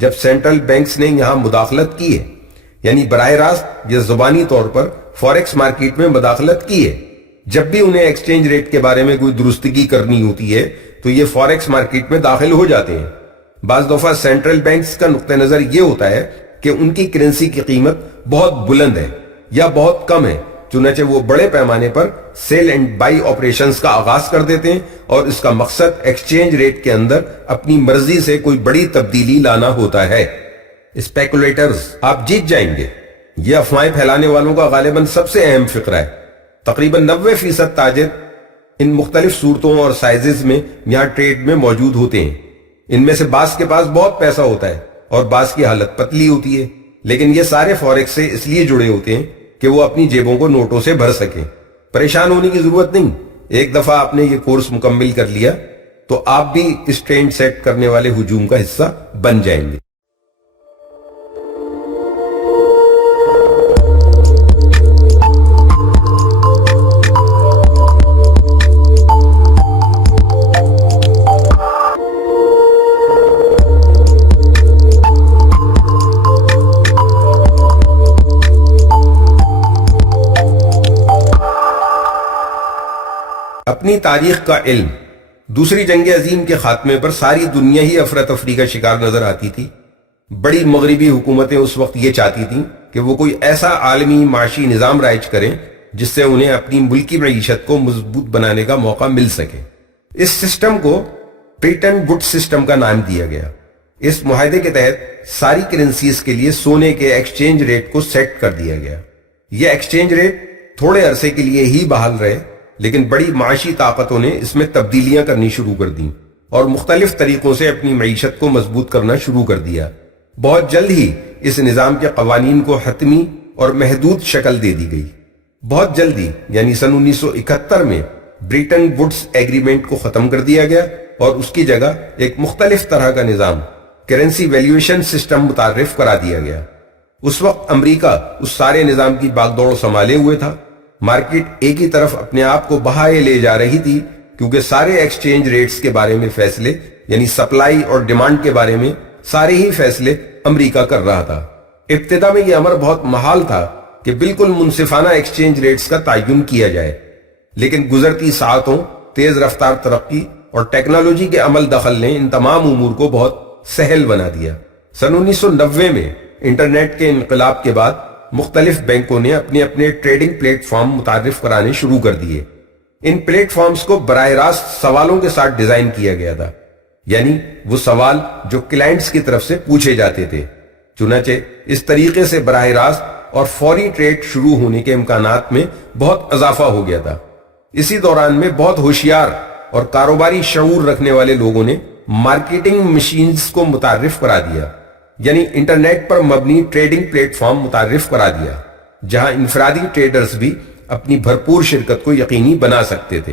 جب central banks نے یہاں مداخلت کی ہے یعنی براہ راست یا زبانی طور پر فوریکس مارکیٹ میں مداخلت کی ہے۔ جب بھی انہیں ایکسچینج ریٹ کے بارے میں کوئی درستگی کرنی ہوتی ہے تو یہ فوریکس مارکیٹ میں داخل ہو جاتے ہیں۔ بعض دفعہ سینٹرل بینکس کا نقطہ نظر یہ ہوتا ہے کہ ان کی کرنسی کی قیمت بہت بلند ہے یا بہت کم ہے، چنانچہ وہ بڑے پیمانے پر سیل اینڈ بائی آپریشنز کا آغاز کر دیتے ہیں، اور اس کا مقصد ایکسچینج ریٹ کے اندر اپنی مرضی سے کوئی بڑی تبدیلی لانا ہوتا ہے۔ اسپیکولیٹرز آپ جیت جائیں گے، یہ افواہیں پھیلانے والوں کا غالباً سب سے اہم فقرہ ہے۔ تقریباً 90% تاجر ان مختلف صورتوں اور سائزز میں یہاں ٹریڈ میں موجود ہوتے ہیں۔ ان میں سے بعض کے پاس بہت پیسہ ہوتا ہے اور بعض کی حالت پتلی ہوتی ہے، لیکن یہ سارے فوریکس سے اس لیے جڑے ہوتے ہیں کہ وہ اپنی جیبوں کو نوٹوں سے بھر سکیں۔ پریشان ہونے کی ضرورت نہیں، ایک دفعہ آپ نے یہ کورس مکمل کر لیا تو آپ بھی اس ٹرینڈ سیٹ کرنے والے ہجوم کا حصہ بن جائیں گے۔ اپنی تاریخ کا علم۔ دوسری جنگ عظیم کے خاتمے پر ساری دنیا ہی افراتفری کا شکار نظر آتی تھی۔ بڑی مغربی حکومتیں اس وقت یہ چاہتی تھیں کہ وہ کوئی ایسا عالمی معاشی نظام رائج کریں جس سے انہیں اپنی ملکی معیشت کو مضبوط بنانے کا موقع مل سکے۔ اس سسٹم کو بریٹن ووڈ سسٹم کا نام دیا گیا۔ اس معاہدے کے تحت ساری کرنسیز کے لیے سونے کے ایکسچینج ریٹ کو سیٹ کر دیا گیا۔ یہ ایکسچینج ریٹ تھوڑے عرصے کے لیے ہی بحال رہے، لیکن بڑی معاشی طاقتوں نے اس میں تبدیلیاں کرنی شروع کر دیں اور مختلف طریقوں سے اپنی معیشت کو مضبوط کرنا شروع کر دیا۔ بہت جلد ہی اس نظام کے قوانین کو حتمی اور محدود شکل دے دی گئی۔ بہت جلدی یعنی سن 1971 میں بریٹن ووڈس ایگریمنٹ کو ختم کر دیا گیا اور اس کی جگہ ایک مختلف طرح کا نظام کرنسی ویلیویشن سسٹم متعارف کرا دیا گیا۔ اس وقت امریکہ اس سارے نظام کی باغ دوڑ سنبھالے ہوئے تھا۔ مارکیٹ ایک ہی طرف اپنے آپ کو بہائے لے جا رہی تھی، کیونکہ سارے ایکسچینج ریٹس کے بارے میں فیصلے یعنی سپلائی اور ڈیمانڈ کے بارے میں سارے ہی فیصلے امریکہ کر رہا تھا۔ ابتدا میں یہ امر بہت محال تھا کہ بالکل منصفانہ ایکسچینج ریٹس کا تعین کیا جائے، لیکن گزرتی ساعتوں، تیز رفتار ترقی اور ٹیکنالوجی کے عمل دخل نے ان تمام امور کو بہت سہل بنا دیا۔ سن 1990 میں انٹرنیٹ کے انقلاب کے بعد مختلف بینکوں نے اپنے اپنے ٹریڈنگ پلیٹ فارم متعارف کرانے شروع کر دیے۔ ان پلیٹ فارمز کو براہ راست سوالوں کے ساتھ ڈیزائن کیا گیا تھا، یعنی وہ سوال جو کلائنٹس کی طرف سے پوچھے جاتے تھے۔ چنانچہ اس طریقے سے براہ راست اور فوری ٹریڈ شروع ہونے کے امکانات میں بہت اضافہ ہو گیا تھا۔ اسی دوران میں بہت ہوشیار اور کاروباری شعور رکھنے والے لوگوں نے مارکیٹنگ مشینز کو متعارف کرا دیا، یعنی انٹرنیٹ پر مبنی ٹریڈنگ پلیٹ فارم متعارف کرا دیا، جہاں انفرادی ٹریڈرز بھی اپنی بھرپور شرکت کو یقینی بنا سکتے تھے۔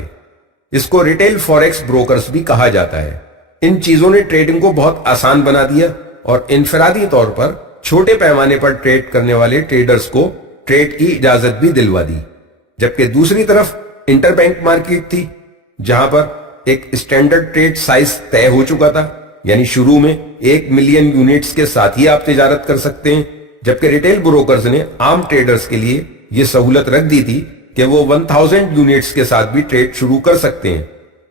اس کو ریٹیل فوریکس بروکرز بھی کہا جاتا ہے۔ ان چیزوں نے ٹریڈنگ کو بہت آسان بنا دیا اور انفرادی طور پر چھوٹے پیمانے پر ٹریڈ کرنے والے ٹریڈرز کو ٹریڈ کی اجازت بھی دلوا دی۔ جبکہ دوسری طرف انٹر بینک مارکیٹ تھی، جہاں پر ایک اسٹینڈرڈ ٹریڈ سائز طے ہو چکا تھا، یعنی شروع میں 1 ملین یونٹس کے ساتھ ہی آپ تجارت کر سکتے ہیں، جبکہ ریٹیل بروکرز نے عام ٹریڈرز کے لیے یہ سہولت رکھ دی تھی کہ وہ 1000 یونٹس کے ساتھ بھی ٹریڈ شروع کر سکتے ہیں۔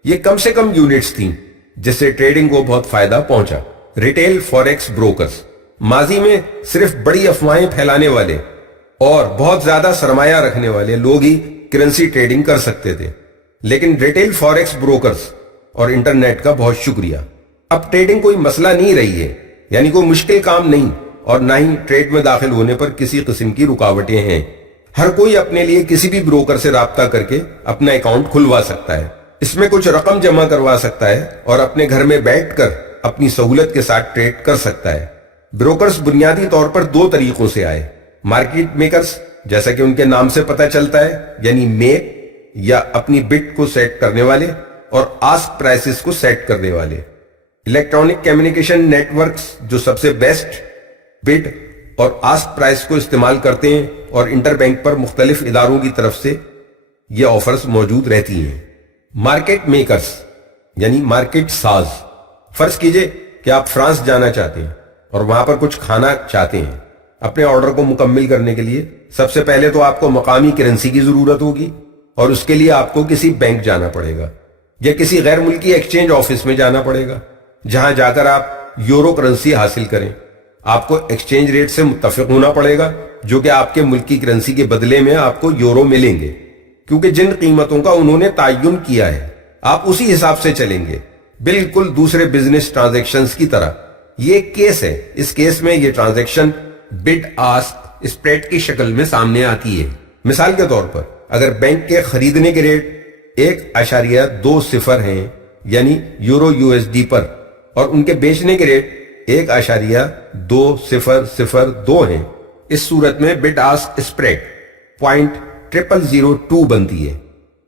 یہ کم سے کم یونٹس تھیں، جس سے ٹریڈنگ کو بہت فائدہ پہنچا۔ ریٹیل فوریکس بروکرز ماضی میں صرف بڑی افواہیں پھیلانے والے اور بہت زیادہ سرمایہ رکھنے والے لوگ ہی کرنسی ٹریڈنگ کر سکتے تھے، لیکن ریٹیل فوریکس بروکرز اور انٹرنیٹ کا بہت شکریہ، اب ٹریڈنگ کوئی مسئلہ نہیں رہی ہے، یعنی کوئی مشکل کام نہیں، اور نہ ہی ٹریڈ میں داخل ہونے پر کسی قسم کی رکاوٹیں ہیں۔ ہر کوئی اپنے لیے کسی بھی بروکر سے رابطہ کر کے اپنا اکاؤنٹ کھلوا سکتا ہے، اس میں کچھ رقم جمع کروا سکتا ہے اور اپنے گھر میں بیٹھ کر اپنی سہولت کے ساتھ ٹریڈ کر سکتا ہے۔ بروکرز بنیادی طور پر 2 طریقوں سے آئے: مارکیٹ میکرز، جیسا کہ ان کے نام سے پتہ چلتا ہے، یعنی میک یا اپنی بٹ کو سیٹ کرنے والے، اور آسک پرائسز کو سیٹ کرنے والے۔ الیکٹرانک کمیونیکیشن نیٹ ورکس جو سب سے بیسٹ بٹ اور آسک پرائس کو استعمال کرتے ہیں، اور انٹر بینک پر مختلف اداروں کی طرف سے یہ آفرز موجود رہتی ہیں۔ مارکیٹ میکرز یعنی مارکیٹ ساز، فرض کیجئے کہ آپ فرانس جانا چاہتے ہیں اور وہاں پر کچھ کھانا چاہتے ہیں، اپنے آرڈر کو مکمل کرنے کے لیے سب سے پہلے تو آپ کو مقامی کرنسی کی ضرورت ہوگی، اور اس کے لیے آپ کو کسی بینک جانا پڑے گا یا کسی غیر ملکی ایکسچینج آفس میں جانا پڑے گا، جہاں جا کر آپ یورو کرنسی حاصل کریں۔ آپ کو ایکسچینج ریٹ سے متفق ہونا پڑے گا، جو کہ آپ کے ملکی کرنسی کے بدلے میں آپ کو یورو ملیں گے، کیونکہ جن قیمتوں کا انہوں نے تعین کیا ہے آپ اسی حساب سے چلیں گے، بالکل دوسرے بزنس ٹرانزیکشنز کی طرح۔ یہ ایک کیس ہے، اس کیس میں یہ ٹرانزیکشن بڈ آسک اسپریڈ کی شکل میں سامنے آتی ہے۔ مثال کے طور پر اگر بینک کے خریدنے کے ریٹ 1.20 ہیں یعنی یورو یو ایس ڈی پر، اور ان کے بیچنے کے ریٹ 1.2002 ہیں، اس صورت میں بڈ آسک اسپریڈ 0.0002 بنتی ہے۔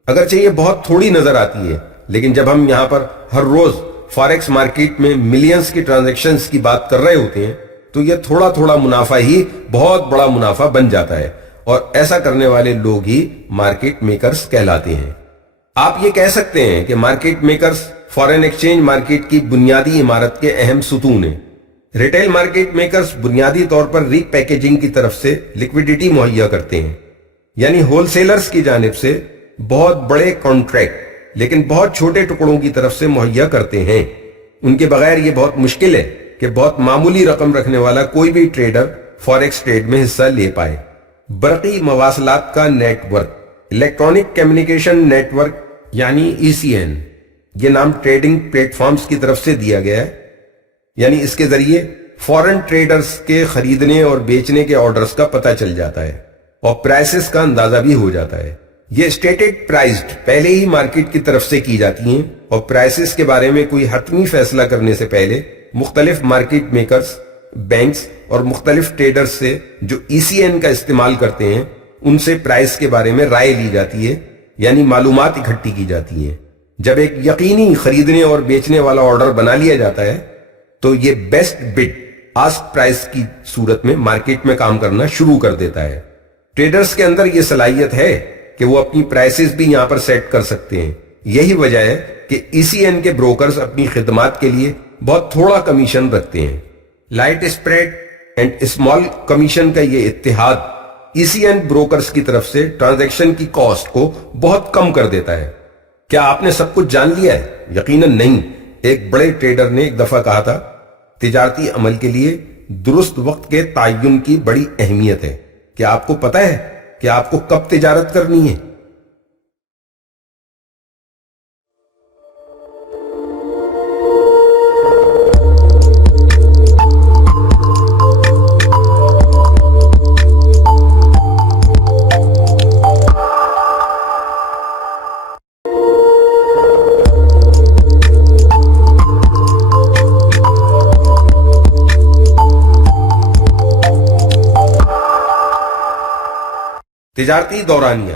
اگرچہ یہ بہت تھوڑی نظر آتی ہے، لیکن جب ہم یہاں پر ہر روز فاریکس مارکیٹ میں ملینز کی ٹرانزیکشنز کی بات کر رہے ہوتے ہیں تو یہ تھوڑا تھوڑا منافع ہی بہت بڑا منافع بن جاتا ہے، اور ایسا کرنے والے لوگ ہی مارکیٹ میکرز کہلاتے ہیں۔ آپ یہ کہہ سکتے ہیں کہ market makers foreign exchange market کی بنیادی عمارت کے اہم ستون ہیں۔ ریٹیل مارکیٹ میکرز بنیادی طور پر ری پیکیجنگ کی طرف سے لیکویڈیٹی مہیا کرتے ہیں، یعنی ہول سیلرز کی جانب سے بہت بڑے کانٹریکٹ لیکن بہت چھوٹے ٹکڑوں کی طرف سے مہیا کرتے ہیں۔ ان کے بغیر یہ بہت مشکل ہے کہ بہت معمولی رقم رکھنے والا کوئی بھی ٹریڈر فاریکس ٹریڈ میں حصہ لے پائے۔ برقی مواصلات کا network, electronic communication network یعنی ECN، یہ نام ٹریڈنگ پلیٹ فارمز کی طرف سے دیا گیا ہے، یعنی اس کے ذریعے فورن ٹریڈرز کے خریدنے اور بیچنے کے آرڈرز کا پتہ چل جاتا ہے اور پرائسز کا اندازہ بھی ہو جاتا ہے۔ یہ سٹیٹڈ پرائزڈ پہلے ہی مارکیٹ کی طرف سے کی جاتی ہیں، اور پرائسز کے بارے میں کوئی حتمی فیصلہ کرنے سے پہلے مختلف مارکیٹ میکرز، بینکس اور مختلف ٹریڈرز سے جو ECN کا استعمال کرتے ہیں ان سے پرائس کے بارے میں رائے لی جاتی ہے، یعنی معلومات اکٹھی کی جاتی ہیں۔ جب ایک یقینی خریدنے اور بیچنے والا آرڈر بنا لیا جاتا ہے تو یہ بیسٹ بڈ آسک پرائس کی صورت میں مارکیٹ میں کام کرنا شروع کر دیتا ہے۔ ٹریڈرز کے اندر یہ صلاحیت ہے کہ وہ اپنی پرائسز بھی یہاں پر سیٹ کر سکتے ہیں۔ یہی وجہ ہے کہ ECN کے بروکرز اپنی خدمات کے لیے بہت تھوڑا کمیشن رکھتے ہیں۔ Light spread and small commission کا یہ اتحاد ECN بروکرز کی طرف سے ٹرانزیکشن کی کاسٹ کو بہت کم کر دیتا ہے۔ کیا آپ نے سب کچھ جان لیا ہے؟ یقیناً نہیں۔ ایک بڑے ٹریڈر نے ایک دفعہ کہا تھا، تجارتی عمل کے لیے درست وقت کے تعین کی بڑی اہمیت ہے۔ کیا آپ کو پتا ہے کہ آپ کو کب تجارت کرنی ہے؟ تجارتی دورانیہ۔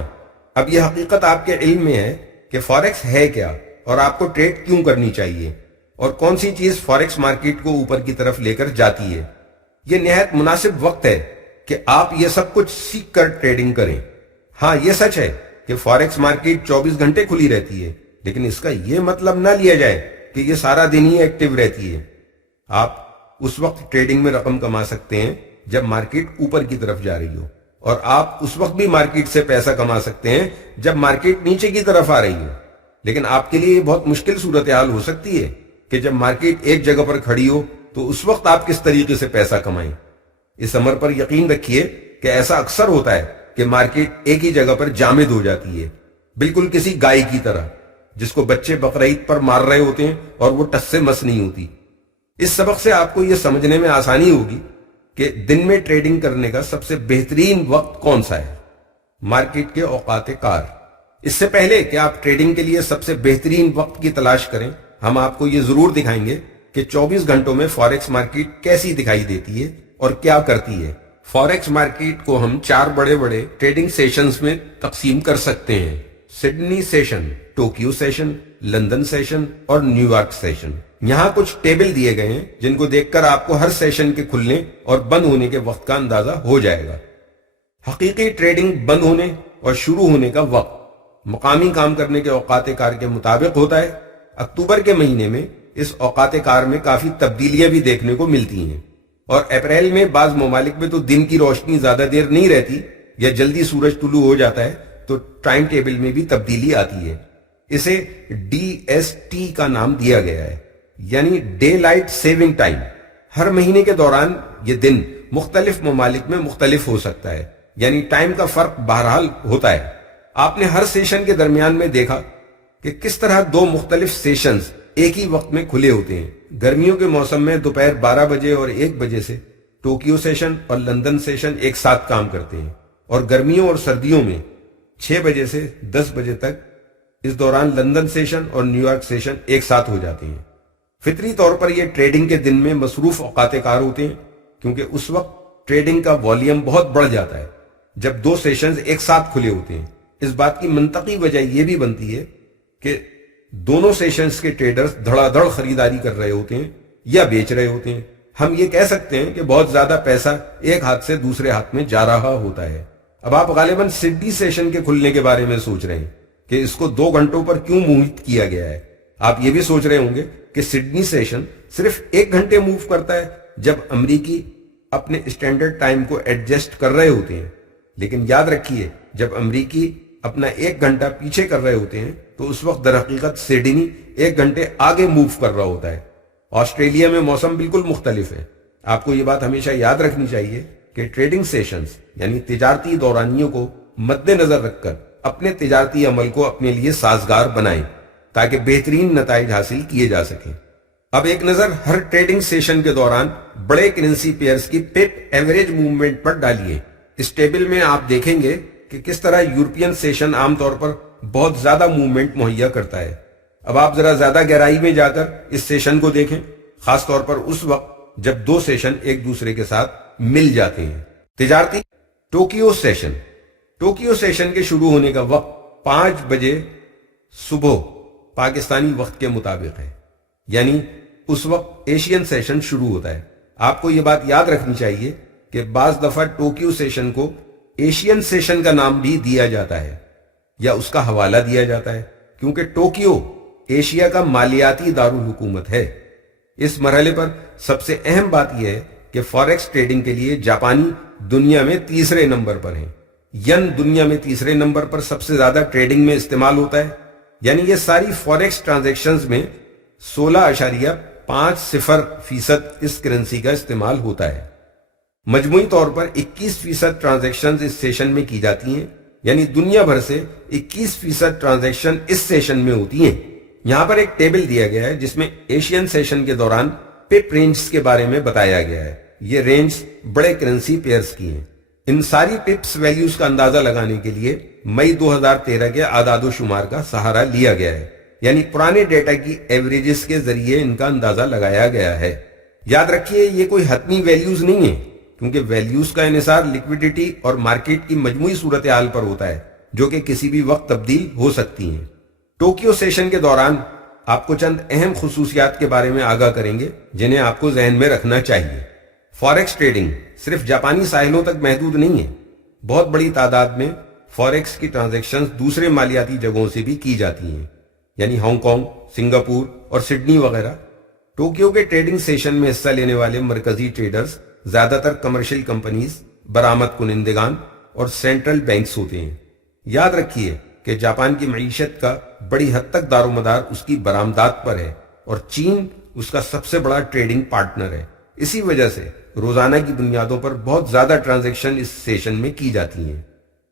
اب یہ حقیقت آپ کے علم میں ہے کہ فاریکس ہے کیا، اور آپ کو ٹریڈ کیوں کرنی چاہیے، اور کون سی چیز فاریکس مارکیٹ کو اوپر کی طرف لے کر جاتی ہے۔ یہ نہایت مناسب وقت ہے کہ آپ یہ سب کچھ سیکھ کر ٹریڈنگ کریں۔ ہاں، یہ سچ ہے کہ فاریکس مارکیٹ 24 گھنٹے کھلی رہتی ہے، لیکن اس کا یہ مطلب نہ لیا جائے کہ یہ سارا دن ہی ایکٹیو رہتی ہے۔ آپ اس وقت ٹریڈنگ میں رقم کما سکتے ہیں جب مارکیٹ اوپر کی طرف جا رہی ہو، اور آپ اس وقت بھی مارکیٹ سے پیسہ کما سکتے ہیں جب مارکیٹ نیچے کی طرف آ رہی ہو۔ لیکن آپ کے لیے یہ بہت مشکل صورتحال ہو سکتی ہے کہ جب مارکیٹ ایک جگہ پر کھڑی ہو تو اس وقت آپ کس طریقے سے پیسہ کمائیں۔ اس امر پر یقین رکھیے کہ ایسا اکثر ہوتا ہے کہ مارکیٹ ایک ہی جگہ پر جامد ہو جاتی ہے، بالکل کسی گائے کی طرح جس کو بچے بقرعید پر مار رہے ہوتے ہیں اور وہ ٹس سے مس نہیں ہوتی۔ اس سبق سے آپ کو یہ سمجھنے میں آسانی ہوگی کہ دن میں ٹریڈنگ کرنے کا سب سے بہترین وقت کون سا ہے۔ مارکیٹ کے اوقات کار۔ اس سے پہلے کہ آپ ٹریڈنگ کے لیے سب سے بہترین وقت کی تلاش کریں، ہم آپ کو یہ ضرور دکھائیں گے کہ 24 گھنٹوں میں فاریکس مارکیٹ کیسی دکھائی دیتی ہے اور کیا کرتی ہے۔ فاریکس مارکیٹ کو ہم 4 بڑے بڑے ٹریڈنگ سیشنز میں تقسیم کر سکتے ہیں: Sydney session, Tokyo session, London session اور نیو یارک سیشن۔ یہاں کچھ ٹیبل دیے گئے ہیں جن کو دیکھ کر آپ کو ہر سیشن کے کھلنے اور بند ہونے کے وقت کا اندازہ ہو جائے گا۔ حقیقی ٹریڈنگ بند ہونے اور شروع ہونے کا وقت مقامی کام کرنے کے اوقات کار کے مطابق ہوتا ہے۔ اکتوبر کے مہینے میں اس اوقات کار میں کافی تبدیلیاں بھی دیکھنے کو ملتی ہیں، اور اپریل میں بعض ممالک میں تو دن کی روشنی زیادہ دیر نہیں رہتی یا جلدی سورج طلوع ہو جاتا ہے تو ٹائم ٹیبل میں بھی تبدیلی آتی ہے. اسے DST کا نام دیا گیا ہے، یعنی ڈے لائٹ سیونگ ٹائم. ہر مہینے کے دوران یہ دن مختلف ممالک میں مختلف ہو سکتا ہے، یعنی ٹائم کا فرق بہرحال ہوتا ہے. آپ نے ہر سیشن کے درمیان میں دیکھا کہ کس طرح دو مختلف سیشنز ایک ہی وقت میں کھلے ہوتے ہیں. گرمیوں کے موسم میں دوپہر 12 بجے اور 1 بجے سے ٹوکیو سیشن اور لندن سیشن ایک ساتھ کام کرتے ہیں، اور گرمیوں اور سردیوں میں 6 بجے سے 10 بجے تک اس دوران لندن سیشن اور نیو یارک سیشن ایک ساتھ ہو جاتے ہیں. فطری طور پر یہ ٹریڈنگ کے دن میں مصروف اوقات کار ہوتے ہیں، کیونکہ اس وقت ٹریڈنگ کا والیوم بہت بڑھ جاتا ہے جب دو سیشنز ایک ساتھ کھلے ہوتے ہیں. اس بات کی منطقی وجہ یہ بھی بنتی ہے کہ دونوں سیشنز کے ٹریڈرز دھڑا دھڑ خریداری کر رہے ہوتے ہیں یا بیچ رہے ہوتے ہیں. ہم یہ کہہ سکتے ہیں کہ بہت زیادہ پیسہ ایک ہاتھ سے دوسرے ہاتھ میں جا رہا ہوتا ہے. اب آپ غالباً سڈنی سیشن کے کھلنے کے بارے میں سوچ رہے ہیں کہ اس کو 2 گھنٹوں پر کیوں محیط کیا گیا ہے. آپ یہ بھی سوچ رہے ہوں گے کہ سڈنی سیشن صرف 1 گھنٹے موو کرتا ہے جب امریکی اپنے اسٹینڈرڈ ٹائم کو ایڈجسٹ کر رہے ہوتے ہیں. لیکن یاد رکھیے، جب امریکی اپنا 1 گھنٹہ پیچھے کر رہے ہوتے ہیں تو اس وقت در حقیقت سڈنی 1 گھنٹے آگے موو کر رہا ہوتا ہے. آسٹریلیا میں موسم بالکل مختلف ہے. آپ کو یہ بات ہمیشہ یاد رکھنی چاہیے کہ ٹریڈنگ سیشنز یعنی تجارتی دورانیوں کو مد نظر رکھ کر اپنے تجارتی عمل کو اپنے لیے سازگار بنائیں تاکہ بہترین نتائج حاصل کیے جا سکیں. اب ایک نظر ہر ٹریڈنگ سیشن کے دوران بڑے کرنسی پیئرز کی پپ ایوریج موومنٹ پر ڈالیے. اس ٹیبل میں آپ دیکھیں گے کہ کس طرح یورپین سیشن عام طور پر بہت زیادہ موومنٹ مہیا کرتا ہے. اب آپ ذرا زیادہ گہرائی میں جا کر اس سیشن کو دیکھیں، خاص طور پر اس وقت جب دو سیشن ایک دوسرے کے ساتھ مل جاتے ہیں. تجارتی ٹوکیو سیشن. ٹوکیو سیشن کے شروع ہونے کا وقت 5 بجے صبح پاکستانی وقت کے مطابق ہے، یعنی اس وقت ایشین سیشن شروع ہوتا ہے. آپ کو یہ بات یاد رکھنی چاہیے کہ بعض دفعہ ٹوکیو سیشن کو ایشین سیشن کا نام بھی دیا جاتا ہے یا اس کا حوالہ دیا جاتا ہے، کیونکہ ٹوکیو ایشیا کا مالیاتی دارالحکومت ہے. اس مرحلے پر سب سے اہم بات یہ ہے کہ فاریکس ٹریڈنگ کے لیے جاپانی دنیا میں تیسرے نمبر پر ہیں. ین دنیا میں تیسرے نمبر پر سب سے زیادہ ٹریڈنگ میں استعمال ہوتا ہے، یعنی یہ ساری فاریکس ٹرانزیکشنز میں 16.50% اس کرنسی کا استعمال ہوتا ہے. مجموعی طور پر 21% ٹرانزیکشنز اس سیشن میں کی جاتی ہیں، یعنی دنیا بھر سے 21% ٹرانزیکشن اس سیشن میں ہوتی ہیں. یہاں پر ایک ٹیبل دیا گیا ہے جس میں ایشین سیشن کے دوران پپ رینجز کے بارے میں بتایا گیا ہے. یہ رینج بڑے کرنسی پیئرز کی ہیں. ان ساری پپس ویلیوز کا اندازہ لگانے کے لیے مئی 2013 کے اعداد و شمار کا سہارا لیا گیا ہے، یعنی پرانے ڈیٹا کی ایوریجز کے ذریعے ان کا اندازہ لگایا گیا ہے. یاد رکھیے یہ کوئی حتمی ویلیوز نہیں ہیں، کیونکہ ویلیوز کا انحصار لیکویڈیٹی اور مارکیٹ کی مجموعی صورتحال پر ہوتا ہے، جو کہ کسی بھی وقت تبدیل ہو سکتی ہیں. ٹوکیو سیشن کے دوران آپ کو چند اہم خصوصیات کے بارے میں آگاہ کریں گے جنہیں آپ کو ذہن میں رکھنا چاہیے. فاریکس ٹریڈنگ صرف جاپانی ساحلوں تک محدود نہیں ہے. بہت بڑی تعداد میں فاریکس کی ٹرانزیکشنز دوسرے مالیاتی جگہوں سے بھی کی جاتی ہیں، یعنی ہانگ کانگ، سنگاپور اور سڈنی وغیرہ. ٹوکیو کے ٹریڈنگ سیشن میں حصہ لینے والے مرکزی ٹریڈرز زیادہ تر کمرشل کمپنیز، برآمد کنندگان اور سینٹرل بینکس ہوتے ہیں. یاد رکھیے کہ جاپان کی معیشت کا بڑی حد تک دار و مدار اس کی برآمدات پر ہے اور چین اس کا سب سے بڑا ٹریڈنگ پارٹنر ہے. اسی وجہ سے روزانہ کی بنیادوں پر بہت زیادہ ٹرانزیکشن اس سیشن میں کی جاتی ہیں.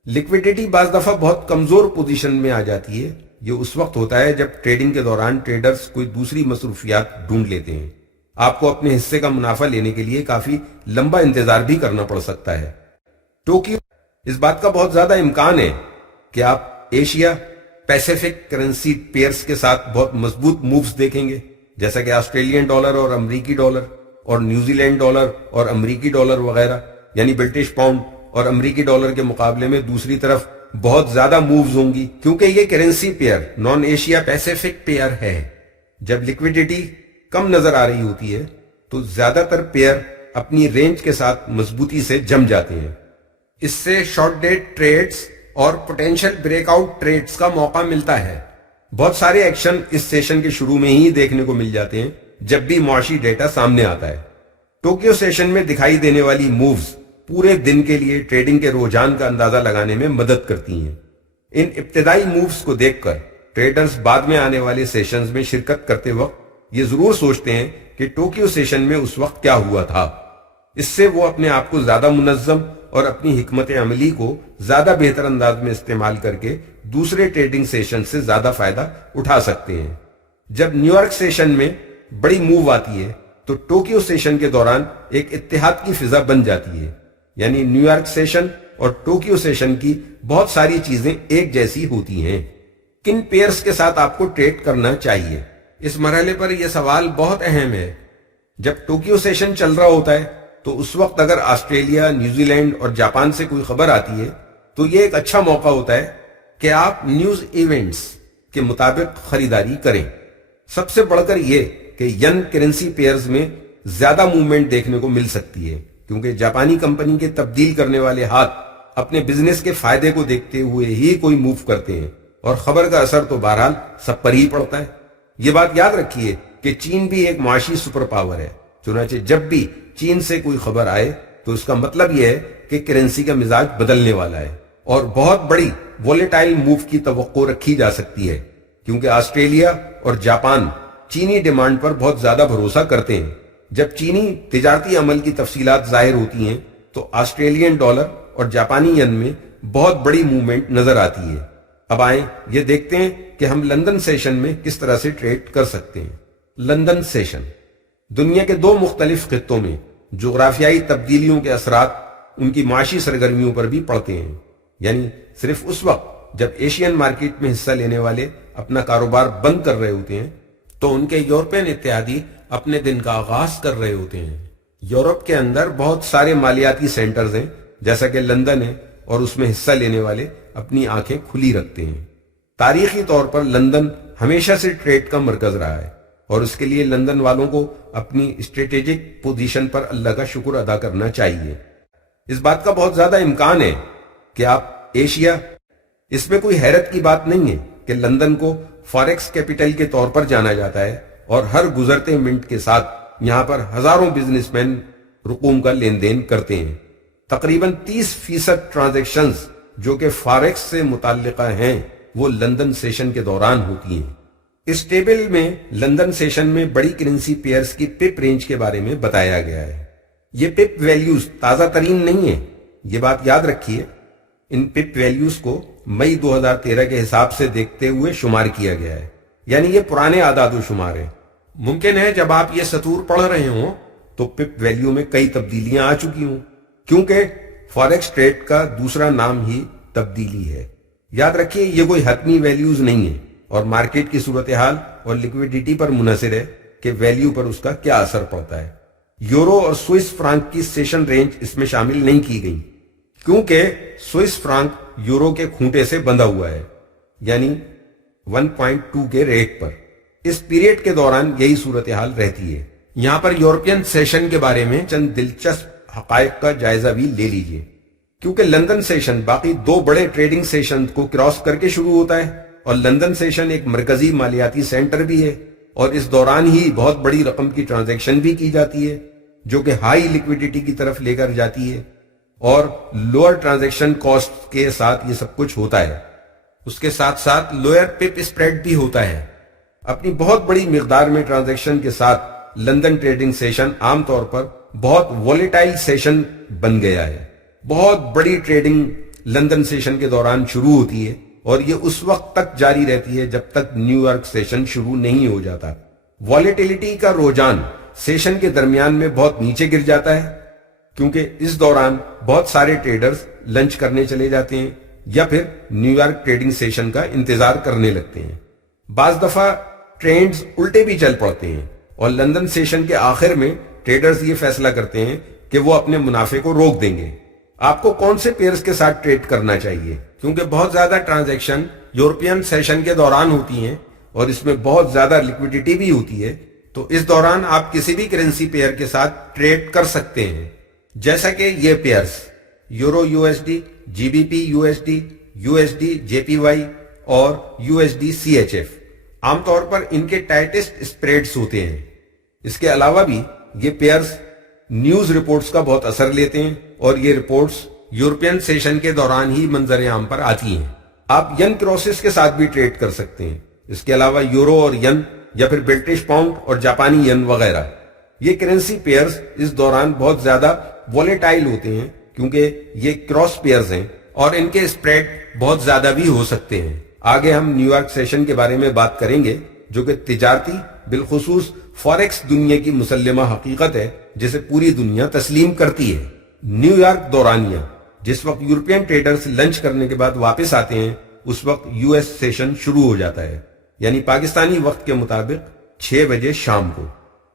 لیکویڈیٹی بعض دفعہ بہت کمزور پوزیشن میں آ جاتی ہے. یہ اس وقت ہوتا ہے جب ٹریڈنگ کے دوران ٹریڈرز کوئی دوسری مصروفیات ڈھونڈ لیتے ہیں. آپ کو اپنے حصے کا منافع لینے کے لیے کافی لمبا انتظار بھی کرنا پڑ سکتا ہے. ٹوکیو اس بات کا بہت زیادہ امکان ہے کہ آپ ایشیا پیسیفک کرنسی پیئرز کے ساتھ بہت مضبوط مووز دیکھیں گے، جیسا کہ آسٹریلین ڈالر اور امریکی ڈالر اور نیوزی لینڈ ڈالر اور امریکی ڈالر وغیرہ، یعنی برٹش پاؤنڈ اور امریکی ڈالر کے مقابلے میں دوسری طرف بہت زیادہ مووز ہوں گی، کیونکہ یہ currency pair non Asia Pacific pair ہے. جب لیکویڈیٹی کم نظر آ رہی ہوتی ہے تو زیادہ تر پیئر اپنی رینج کے ساتھ مضبوطی سے جم جاتے ہیں. اس سے شارٹ ڈیٹ ٹریڈز اور پوٹینشل بریک آؤٹ ٹریڈز کا موقع ملتا ہے. بہت سارے ایکشن اس سیشن کے شروع میں ہی دیکھنے کو مل جاتے ہیں جب بھی معاشی ڈیٹا سامنے آتا ہے. ٹوکیو سیشن میں دکھائی دینے والی مووز پورے دن کے لیے ٹریڈنگ کے رجحان کا اندازہ لگانے میں مدد کرتی ہیں۔ ان ابتدائی مووز کو دیکھ کر ٹریڈرز بعد میں آنے والے سیشنز میں شرکت کرتے وقت یہ ضرور سوچتے ہیں کہ ٹوکیو سیشن میں اس وقت کیا ہوا تھا۔ اس سے وہ اپنے آپ کو زیادہ منظم اور اپنی حکمت عملی کو زیادہ بہتر انداز میں استعمال کر کے دوسرے ٹریڈنگ سیشن سے زیادہ فائدہ اٹھا سکتے ہیں۔ جب نیو یارک سیشن میں بڑی موو آتی ہے تو ٹوکیو سیشن کے دوران ایک اتحاد کی فضا بن جاتی ہے، یعنی نیو یارک سیشن اور ٹوکیو سیشن کی بہت ساری چیزیں ایک جیسی ہوتی ہیں۔ کن پیئرز کے ساتھ آپ کو ٹریڈ کرنا چاہیے؟ اس مرحلے پر یہ سوال بہت اہم ہے۔ جب ٹوکیو سیشن چل رہا ہوتا ہے تو اس وقت اگر آسٹریلیا، نیوزی لینڈ اور جاپان سے کوئی خبر آتی ہے تو یہ ایک اچھا موقع ہوتا ہے کہ آپ نیوز ایونٹس کے مطابق خریداری کریں۔ سب سے بڑھ کر یہ کہ ین کرنسی پیئرز میں زیادہ موومنٹ دیکھنے کو مل سکتی ہے، کیونکہ جاپانی کمپنی کے تبدیل کرنے والے ہاتھ اپنے بزنس کے فائدے کو دیکھتے ہوئے ہی کوئی موو کرتے ہیں، اور خبر کا اثر تو بہرحال سب پر ہی پڑتا ہے۔ یہ بات یاد رکھیے کہ چین بھی ایک معاشی سپر پاور ہے، چنانچہ جب بھی چین سے کوئی خبر آئے تو اس کا مطلب یہ ہے کہ کرنسی کا مزاج بدلنے والا ہے، اور بہت بڑی وولیٹائل موو کی توقع رکھی جا سکتی ہے، کیونکہ آسٹریلیا اور جاپان چینی ڈیمانڈ پر بہت زیادہ بھروسہ کرتے ہیں۔ جب چینی تجارتی عمل کی تفصیلات ظاہر ہوتی ہیں تو آسٹریلین ڈالر اور جاپانی ین میں بہت بڑی موومنٹ نظر آتی ہے۔ اب آئیں یہ دیکھتے ہیں کہ ہم لندن سیشن میں کس طرح سے ٹریڈ کر سکتے ہیں۔ لندن سیشن دنیا کے دو مختلف خطوں میں جغرافیائی تبدیلیوں کے اثرات ان کی معاشی سرگرمیوں پر بھی پڑتے ہیں، یعنی صرف اس وقت جب ایشین مارکیٹ میں حصہ لینے والے اپنا کاروبار بند کر رہے ہوتے ہیں تو ان کے یورپین اتحادی اپنے دن کا آغاز کر رہے ہوتے ہیں۔ یورپ کے اندر بہت سارے مالیاتی سینٹرز ہیں، جیسا کہ لندن ہے، اور اس میں حصہ لینے والے اپنی آنکھیں کھلی رکھتے ہیں۔ تاریخی طور پر لندن ہمیشہ سے ٹریڈ کا مرکز رہا ہے، اور اس کے لیے لندن والوں کو اپنی اسٹریٹجک پوزیشن پر اللہ کا شکر ادا کرنا چاہیے۔ اس بات کا بہت زیادہ امکان ہے کہ آپ ایشیا، اس میں کوئی حیرت کی بات نہیں ہے کہ لندن کو فاریکس کیپٹل کے طور پر جانا جاتا ہے، اور ہر گزرتے منٹ کے ساتھ یہاں پر ہزاروں بزنس مین رقوم کا لین دین کرتے ہیں۔ تقریباً 30% ٹرانزیکشنز جو کہ فاریکس سے متعلقہ ہیں وہ لندن سیشن کے دوران ہوتی ہیں۔ اس ٹیبل میں لندن سیشن میں بڑی کرنسی پیئرز کی پپ رینج کے بارے میں بتایا گیا ہے۔ یہ پپ ویلیوز تازہ ترین نہیں ہیں، یہ بات یاد رکھیے۔ ان پپ ویلیوز کو مئی 2013 کے حساب سے دیکھتے ہوئے شمار کیا گیا ہے، یعنی یہ پرانے اعداد و شمار ہیں۔ ممکن ہے جب آپ یہ سطور پڑھ رہے ہوں تو پپ ویلیو میں کئی تبدیلیاں آ چکی ہوں، کیونکہ فاریکس ٹریڈ کا دوسرا نام ہی تبدیلی ہے۔ یاد رکھیے یہ کوئی حتمی ویلیوز نہیں ہے، اور مارکیٹ کی صورتحال اور لیکویڈیٹی پر منحصر ہے کہ ویلیو پر اس کا کیا اثر پڑتا ہے۔ یورو اور سوئس فرانک کی سیشن رینج اس میں شامل نہیں کی گئی، کیونکہ سوئس فرانک یورو کے کھونٹے سے بندھا ہوا ہے، یعنی 1.2 کے ریٹ پر۔ اس پیریڈ کے دوران یہی صورتحال رہتی ہے۔ یہاں پر یورپین سیشن کے بارے میں چند دلچسپ حقائق کا جائزہ بھی لے لیجئے۔ کیونکہ لندن سیشن باقی دو بڑے ٹریڈنگ سیشن کو کراس کر کے شروع ہوتا ہے، اور لندن سیشن ایک مرکزی مالیاتی سینٹر بھی ہے، اور اس دوران ہی بہت بڑی رقم کی ٹرانزیکشن بھی کی جاتی ہے جو کہ ہائی لیکویڈیٹی کی طرف لے کر جاتی ہے، اور لوئر ٹرانزیکشن کاسٹ کے ساتھ یہ سب کچھ ہوتا ہے۔ اس کے ساتھ ساتھ لوئر پپ اسپریڈ بھی ہوتا ہے۔ اپنی بہت بڑی مقدار میں ٹرانزیکشن کے ساتھ لندن ٹریڈنگ سیشن عام طور پر بہت وولیٹائل سیشن بن گیا ہے۔ بہت بڑی ٹریڈنگ لندن سیشن کے دوران شروع ہوتی ہے، اور یہ اس وقت تک جاری رہتی ہے جب تک نیو یارک سیشن شروع نہیں ہو جاتا۔ والیٹیلیٹی کا رجحان سیشن کے درمیان میں بہت نیچے گر جاتا ہے، کیونکہ اس دوران بہت سارے ٹریڈرز لنچ کرنے چلے جاتے ہیں یا پھر نیو یارک ٹریڈنگ سیشن کا انتظار کرنے لگتے ہیں۔ بعض دفعہ ٹرینڈز الٹے بھی چل پڑتے ہیں، اور لندن سیشن کے آخر میں ٹریڈرز یہ فیصلہ کرتے ہیں کہ وہ اپنے منافع کو روک دیں گے۔ آپ کو کون سے پیئرز کے ساتھ ٹریڈ کرنا چاہیے؟ کیونکہ بہت زیادہ ٹرانزیکشن یورپین سیشن کے دوران ہوتی ہیں، اور اس میں بہت زیادہ لیکویڈیٹی بھی ہوتی ہے، تو اس دوران آپ کسی بھی کرنسی پیئر کے ساتھ ٹریڈ کر سکتے ہیں، جیسا کہ یہ pairs euro U S D, G B P U S D, U S D J P Y اور U S D C H F. عام طور پر ان کے ٹائٹسٹ اسپریڈز ہوتے ہیں۔ اس کے علاوہ بھی یہ پیئرز نیوز رپورٹس کا بہت اثر لیتے ہیں اور یہ رپورٹس یورپین سیشن کے دوران ہی منظر عام پر آتی ہیں۔ آپ ین کراسز کے ساتھ بھی ٹریڈ کر سکتے ہیں، اس کے علاوہ یورو اور ین یا پھر برٹش پاؤنڈ اور جاپانی ین وغیرہ۔ یہ کرنسی پیئرز اس دوران بہت زیادہ وولیٹائل ہوتے ہیں کیونکہ یہ کراس پیئرز ہیں اور ان کے اسپریڈ بہت زیادہ بھی ہو سکتے ہیں۔ آگے ہم نیو یارک سیشن کے بارے میں بات کریں گے جو کہ تجارتی بالخصوص فوریکس دنیا کی مسلمہ حقیقت ہے جسے پوری دنیا تسلیم کرتی ہے۔ نیو یارک دورانیہ، جس وقت یورپین ٹریڈرز لنچ کرنے کے بعد واپس آتے ہیں اس وقت یو ایس سیشن شروع ہو جاتا ہے، یعنی پاکستانی وقت کے مطابق 6 بجے شام کو،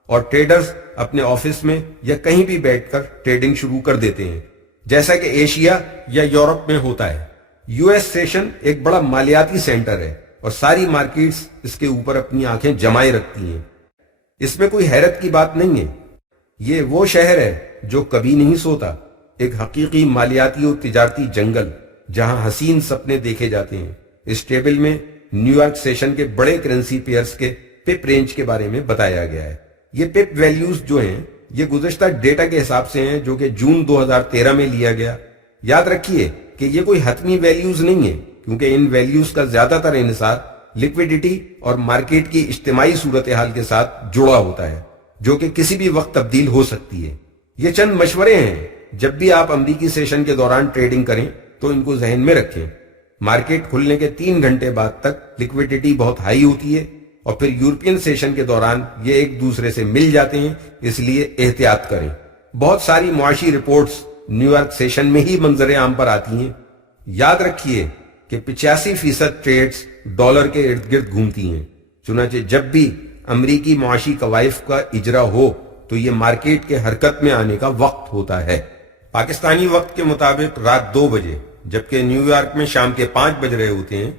اور ٹریڈرز اپنے آفس میں یا کہیں بھی بیٹھ کر ٹریڈنگ شروع کر دیتے ہیں جیسا کہ ایشیا یا یورپ میں ہوتا ہے۔ یو ایس سیشن ایک بڑا مالیاتی سینٹر ہے اور ساری مارکیٹس اس کے اوپر اپنی آنکھیں جمائے رکھتی ہیں۔ اس میں کوئی حیرت کی بات نہیں ہے، یہ وہ شہر ہے جو کبھی نہیں سوتا، ایک حقیقی مالیاتی اور تجارتی جنگل جہاں حسین سپنے دیکھے جاتے ہیں۔ اس ٹیبل میں نیو یارک سیشن کے بڑے کرنسی پیئرز کے پپ رینج کے بارے میں بتایا گیا ہے۔ یہ پپ ویلیوز جو ہیں یہ گزشتہ ڈیٹا کے حساب سے ہیں جو کہ جون 2013 میں لیا گیا۔ یاد رکھیے کہ یہ کوئی حتمی ویلیوز نہیں ہے کیونکہ ان ویلیوز کا زیادہ تر انحصار لیکویڈیٹی اور مارکیٹ کی اجتماعی صورتحال کے ساتھ جڑا ہوتا ہے جو کہ کسی بھی وقت تبدیل ہو سکتی ہے۔ یہ چند مشورے ہیں، جب بھی آپ امریکی سیشن کے دوران ٹریڈنگ کریں تو ان کو ذہن میں رکھیں۔ مارکیٹ کھلنے کے 3 گھنٹے بعد تک لیکویڈیٹی بہت ہائی ہوتی ہے اور پھر یورپین سیشن کے دوران یہ ایک دوسرے سے مل جاتے ہیں، اس لیے احتیاط کریں۔ بہت ساری معاشی رپورٹس نیو یارک سیشن میں ہی منظر عام پر آتی ہیں۔ یاد رکھیے کہ 85% ٹریڈز ڈالر کے ارد گرد گھومتی ہیں، چنانچہ جب بھی امریکی معاشی قوائف کا اجرا ہو تو یہ مارکیٹ کے حرکت میں آنے کا وقت ہوتا ہے۔ پاکستانی وقت کے مطابق رات 2 بجے جبکہ نیو یارک میں شام کے 5 بج رہے ہوتے ہیں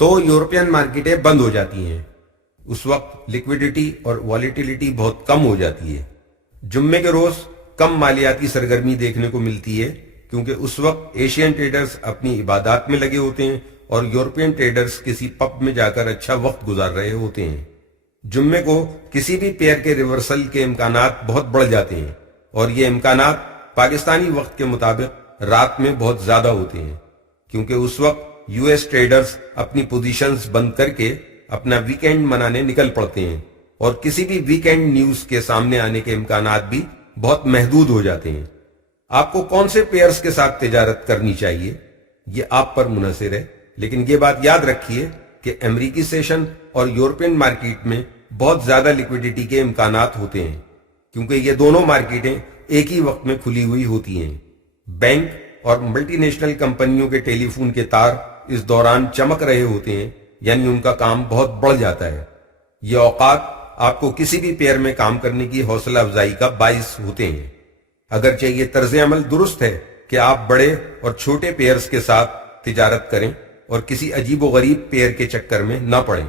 تو یورپین مارکیٹیں بند ہو جاتی ہیں۔ اس وقت لیکویڈیٹی اور والیٹیلیٹی بہت کم ہو جاتی ہے۔ جمعے کے روز کم مالیاتی سرگرمی دیکھنے کو ملتی ہے کیونکہ اس وقت ایشین ٹریڈرز اپنی عبادات میں لگے ہوتے ہیں اور یورپین ٹریڈرز کسی پب میں جا کر اچھا وقت گزار رہے ہوتے ہیں۔ جمعے کو کسی بھی پیئر کے ریورسل کے امکانات بہت بڑھ جاتے ہیں اور یہ امکانات پاکستانی وقت کے مطابق رات میں بہت زیادہ ہوتے ہیں کیونکہ اس وقت یو ایس ٹریڈرز اپنی پوزیشنز بند کر کے اپنا ویکینڈ منانے نکل پڑتے ہیں اور کسی بھی ویکینڈ نیوز کے سامنے آنے کے امکانات بھی بہت محدود ہو جاتے ہیں۔ آپ کو کون سے پیئرز کے ساتھ تجارت کرنی چاہیے یہ آپ پر منحصر ہے، لیکن یہ بات یاد رکھیے کہ امریکی سیشن اور یورپین مارکیٹ میں بہت زیادہ لیکویڈیٹی کے امکانات ہوتے ہیں کیونکہ یہ دونوں مارکیٹیں ایک ہی وقت میں کھلی ہوئی ہوتی ہیں۔ بینک اور ملٹی نیشنل کمپنیوں کے ٹیلی فون کے تار اس دوران چمک رہے ہوتے ہیں، یعنی ان کا کام بہت بڑھ جاتا ہے۔ یہ اوقات آپ کو کسی بھی پیئر میں کام کرنے کی حوصلہ افزائی کا باعث ہوتے ہیں، اگرچہ یہ طرز عمل درست ہے کہ آپ بڑے اور چھوٹے پیئرز کے ساتھ تجارت کریں اور کسی عجیب و غریب پیئر کے چکر میں نہ پڑیں۔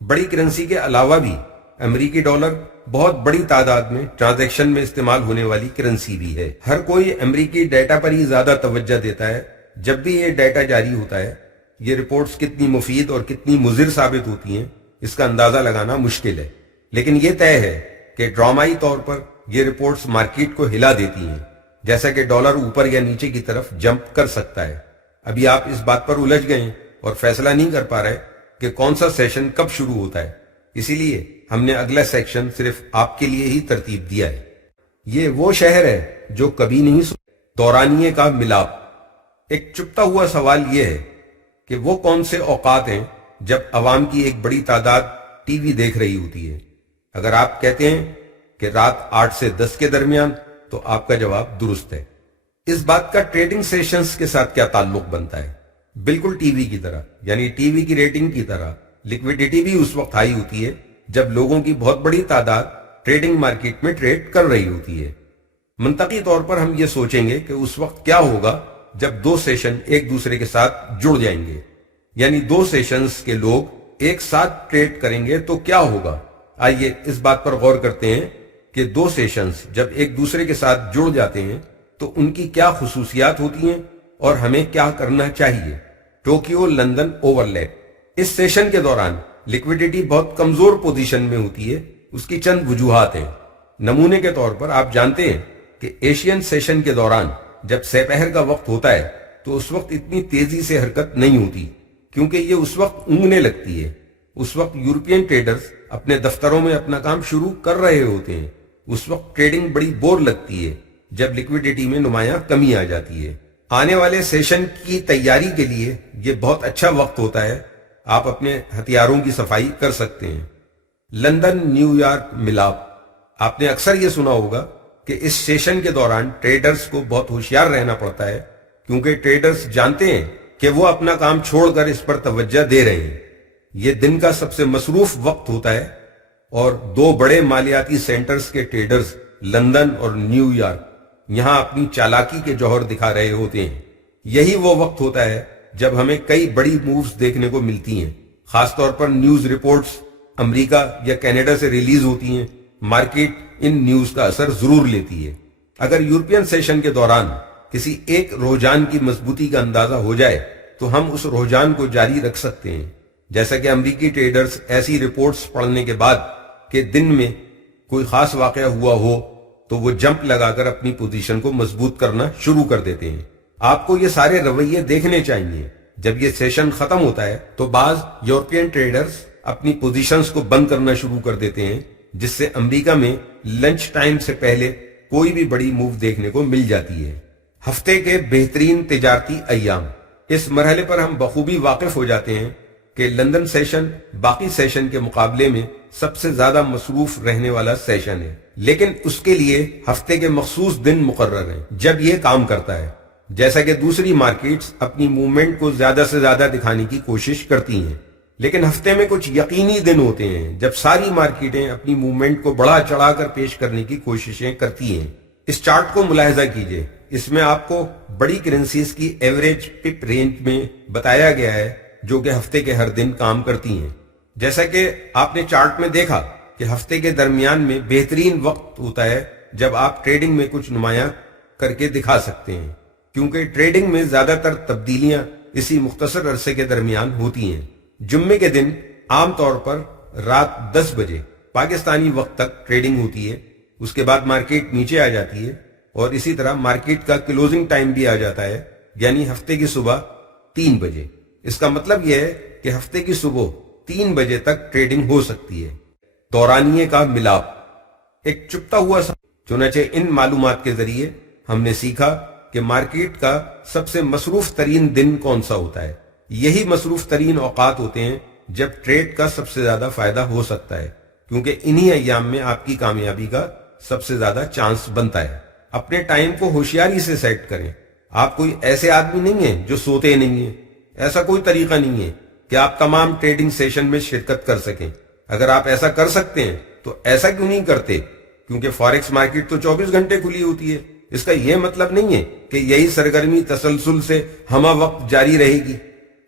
بڑی کرنسی کے علاوہ بھی امریکی ڈالر بہت بڑی تعداد میں ٹرانزیکشن میں استعمال ہونے والی کرنسی بھی ہے۔ ہر کوئی امریکی ڈیٹا پر ہی زیادہ توجہ دیتا ہے۔ جب بھی یہ ڈیٹا جاری ہوتا ہے، یہ رپورٹس کتنی مفید اور کتنی مضر ثابت ہوتی ہیں اس کا اندازہ لگانا مشکل ہے، لیکن یہ طے ہے کہ ڈرامائی طور پر یہ رپورٹس مارکیٹ کو ہلا دیتی ہیں، جیسا کہ ڈالر اوپر یا نیچے کی طرف جمپ کر سکتا ہے۔ ابھی آپ اس بات پر الجھ گئے اور فیصلہ نہیں کر پا رہے کہ کون سا سیشن کب شروع ہوتا ہے، اسی لیے ہم نے اگلا سیکشن صرف آپ کے لیے ہی ترتیب دیا ہے۔ یہ وہ شہر ہے جو کبھی نہیں دورانیے کا ملاپ۔ ایک چپتا ہوا سوال یہ ہے کہ وہ کون سے اوقات ہیں جب عوام کی ایک بڑی تعداد ٹی وی دیکھ رہی ہوتی ہے۔ اگر آپ کہتے ہیں کہ رات 8 سے 10 کے درمیان تو آپ کا جواب درست ہے۔ اس بات کا ٹریڈنگ سیشنز کے ساتھ کیا تعلق بنتا ہے؟ بالکل ٹی وی کی طرح، یعنی ٹی وی کی ریٹنگ کی طرح لیکویڈیٹی بھی اس وقت ہائی ہوتی ہے جب لوگوں کی بہت بڑی تعداد ٹریڈنگ مارکیٹ میں ٹریڈ کر رہی ہوتی ہے۔ منطقی طور پر ہم یہ سوچیں گے کہ اس وقت کیا ہوگا جب 2 سیشن ایک دوسرے کے ساتھ جڑ جائیں گے، یعنی 2 سیشنز کے لوگ ایک ساتھ ٹریڈ کریں گے تو کیا ہوگا۔ آئیے اس بات پر غور کرتے ہیں کہ 2 سیشنز جب ایک دوسرے کے ساتھ جڑ جاتے ہیں تو ان کی کیا خصوصیات ہوتی ہیں اور ہمیں کیا کرنا چاہیے۔ ٹوکیو لندن اوور لیپ۔ اس سیشن کے دوران لیکویڈیٹی بہت کمزور پوزیشن میں ہوتی ہے۔ اس کی چند وجوہات ہیں۔ نمونے کے طور پر آپ جانتے ہیں کہ ایشین سیشن کے دوران جب سپہر کا وقت ہوتا ہے تو اس وقت اتنی تیزی سے حرکت نہیں ہوتی، کیونکہ یہ اس وقت اونگنے لگتی ہے۔ اس وقت یورپین ٹریڈرز اپنے دفتروں میں اپنا کام شروع کر رہے ہوتے ہیں۔ اس وقت ٹریڈنگ بڑی بور لگتی ہے جب لیکویڈیٹی میں نمایاں کمی آ جاتی ہے۔ آنے والے سیشن کی تیاری کے لیے یہ بہت اچھا وقت ہوتا ہے، آپ اپنے ہتھیاروں کی صفائی کر سکتے ہیں۔ لندن نیو یارک ملاپ، آپ نے اکثر یہ سنا ہوگا کہ اس سیشن کے دوران ٹریڈرز کو بہت ہوشیار رہنا پڑتا ہے، کیونکہ ٹریڈرز جانتے ہیں کہ وہ اپنا کام چھوڑ کر اس پر توجہ دے رہے ہیں۔ یہ دن کا سب سے مصروف وقت ہوتا ہے اور دو بڑے مالیاتی سینٹرز کے ٹریڈرز لندن اور نیو یارک یہاں اپنی چالاکی کے جوہر دکھا رہے ہوتے ہیں۔ یہی وہ وقت ہوتا ہے جب ہمیں کئی بڑی مووز دیکھنے کو ملتی ہیں، خاص طور پر نیوز رپورٹس امریکہ یا کینیڈا سے ریلیز ہوتی ہیں۔ مارکیٹ ان نیوز کا اثر ضرور لیتی ہے۔ اگر یورپین سیشن کے دوران کسی ایک رجحان کی مضبوطی کا اندازہ ہو جائے تو ہم اس رجحان کو جاری رکھ سکتے ہیں، جیسا کہ امریکی ٹریڈرز ایسی رپورٹس پڑھنے کے بعد کہ دن میں کوئی خاص واقعہ ہوا ہو تو وہ جمپ لگا کر اپنی پوزیشن کو مضبوط کرنا شروع کر دیتے ہیں۔ آپ کو یہ سارے رویے دیکھنے چاہیے۔ جب یہ سیشن ختم ہوتا ہے تو بعض یورپین ٹریڈرز اپنی پوزیشنز کو بند کرنا شروع کر دیتے ہیں، جس سے امریکہ میں لنچ ٹائم سے پہلے کوئی بھی بڑی موو دیکھنے کو مل جاتی ہے۔ ہفتے کے بہترین تجارتی ایام، اس مرحلے پر ہم بخوبی واقف ہو جاتے ہیں کہ لندن سیشن باقی سیشن کے مقابلے میں سب سے زیادہ مصروف رہنے والا سیشن ہے، لیکن اس کے لیے ہفتے کے مخصوص دن مقرر ہیں جب یہ کام کرتا ہے۔ جیسا کہ دوسری مارکیٹس اپنی موومنٹ کو زیادہ سے زیادہ دکھانے کی کوشش کرتی ہیں، لیکن ہفتے میں کچھ یقینی دن ہوتے ہیں جب ساری مارکیٹیں اپنی موومنٹ کو بڑھا چڑھا کر پیش کرنے کی کوششیں کرتی ہیں۔ اس چارٹ کو ملاحظہ کیجئے، اس میں آپ کو بڑی کرنسیز کی ایوریج پپ رینج میں بتایا گیا ہے جو کہ ہفتے کے ہر دن کام کرتی ہیں۔ جیسا کہ آپ نے چارٹ میں دیکھا کہ ہفتے کے درمیان میں بہترین وقت ہوتا ہے جب آپ ٹریڈنگ میں کچھ نمایاں کر کے دکھا سکتے ہیں، کیونکہ ٹریڈنگ میں زیادہ تر تبدیلیاں اسی مختصر عرصے کے درمیان ہوتی ہیں۔ جمعے کے دن عام طور پر رات 10 بجے پاکستانی وقت تک ٹریڈنگ ہوتی ہے، اس کے بعد مارکیٹ نیچے آ جاتی ہے اور اسی طرح مارکیٹ کا کلوزنگ ٹائم بھی آ جاتا ہے، یعنی ہفتے کی صبح 3 بجے۔ اس کا مطلب یہ ہے کہ ہفتے کی صبح 3 بجے تک ٹریڈنگ ہو سکتی ہے۔ دورانیے کا ملاپ ایک چپتا ہوا چنانچہ ان معلومات کے ذریعے ہم نے سیکھا کہ مارکیٹ کا سب سے مصروف ترین دن کون سا ہوتا ہے۔ یہی مصروف ترین اوقات ہوتے ہیں جب ٹریڈ کا سب سے زیادہ فائدہ ہو سکتا ہے، کیونکہ انہی ایام میں آپ کی کامیابی کا سب سے زیادہ چانس بنتا ہے۔ اپنے ٹائم کو ہوشیاری سے سیٹ کریں۔ آپ کوئی ایسے آدمی نہیں ہیں جو سوتے نہیں ہیں، ایسا کوئی طریقہ نہیں ہے کہ آپ تمام ٹریڈنگ سیشن میں شرکت کر سکیں۔ اگر آپ ایسا کر سکتے ہیں تو ایسا کیوں نہیں کرتے؟ کیونکہ فاریکس مارکیٹ تو 24 گھنٹے کھلی ہوتی ہے۔ اس کا یہ مطلب نہیں ہے کہ یہی سرگرمی تسلسل سے ہمہ وقت جاری رہے گی۔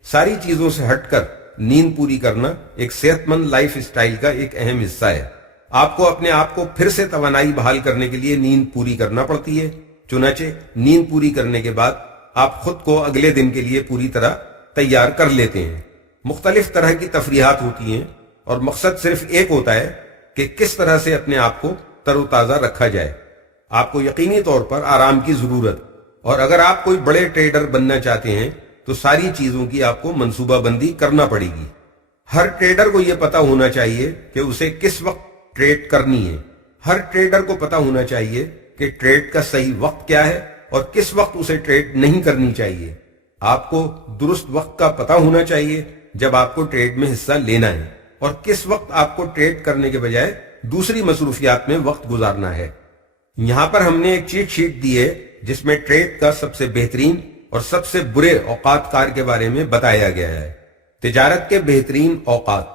ساری چیزوں سے ہٹ کر نیند پوری کرنا ایک صحت مند لائف اسٹائل کا ایک اہم حصہ ہے۔ آپ کو اپنے آپ کو پھر سے توانائی بحال کرنے کے لیے نیند پوری کرنا پڑتی ہے، چنانچہ نیند پوری کرنے کے بعد آپ خود کو اگلے دن کے لیے پوری طرح تیار کر لیتے ہیں۔ مختلف طرح کی تفریحات ہوتی ہیں اور مقصد صرف ایک ہوتا ہے کہ کس طرح سے اپنے آپ کو تر و تازہ رکھا جائے۔ آپ کو یقینی طور پر آرام کی ضرورت، اور اگر آپ کوئی بڑے ٹریڈر بننا چاہتے ہیں تو ساری چیزوں کی آپ کو منصوبہ بندی کرنا پڑے گی۔ ہر ٹریڈر کو یہ پتا ہونا چاہیے کہ اسے کس وقت ٹریڈ کرنی ہے۔ ہر ٹریڈر کو پتا ہونا چاہیے کہ ٹریڈ کا صحیح وقت کیا ہے اور کس وقت اسے ٹریڈ نہیں کرنی چاہیے۔ آپ کو درست وقت کا پتا ہونا چاہیے جب آپ کو ٹریڈ میں حصہ لینا ہے، اور کس وقت آپ کو ٹریڈ کرنے کے بجائے دوسری مصروفیات میں وقت گزارنا ہے۔ یہاں پر ہم نے ایک چیٹ شیٹ دی ہے جس میں ٹریڈ کا سب سے بہترین اور سب سے برے اوقات کار کے بارے میں بتایا گیا ہے۔ تجارت کے بہترین اوقات،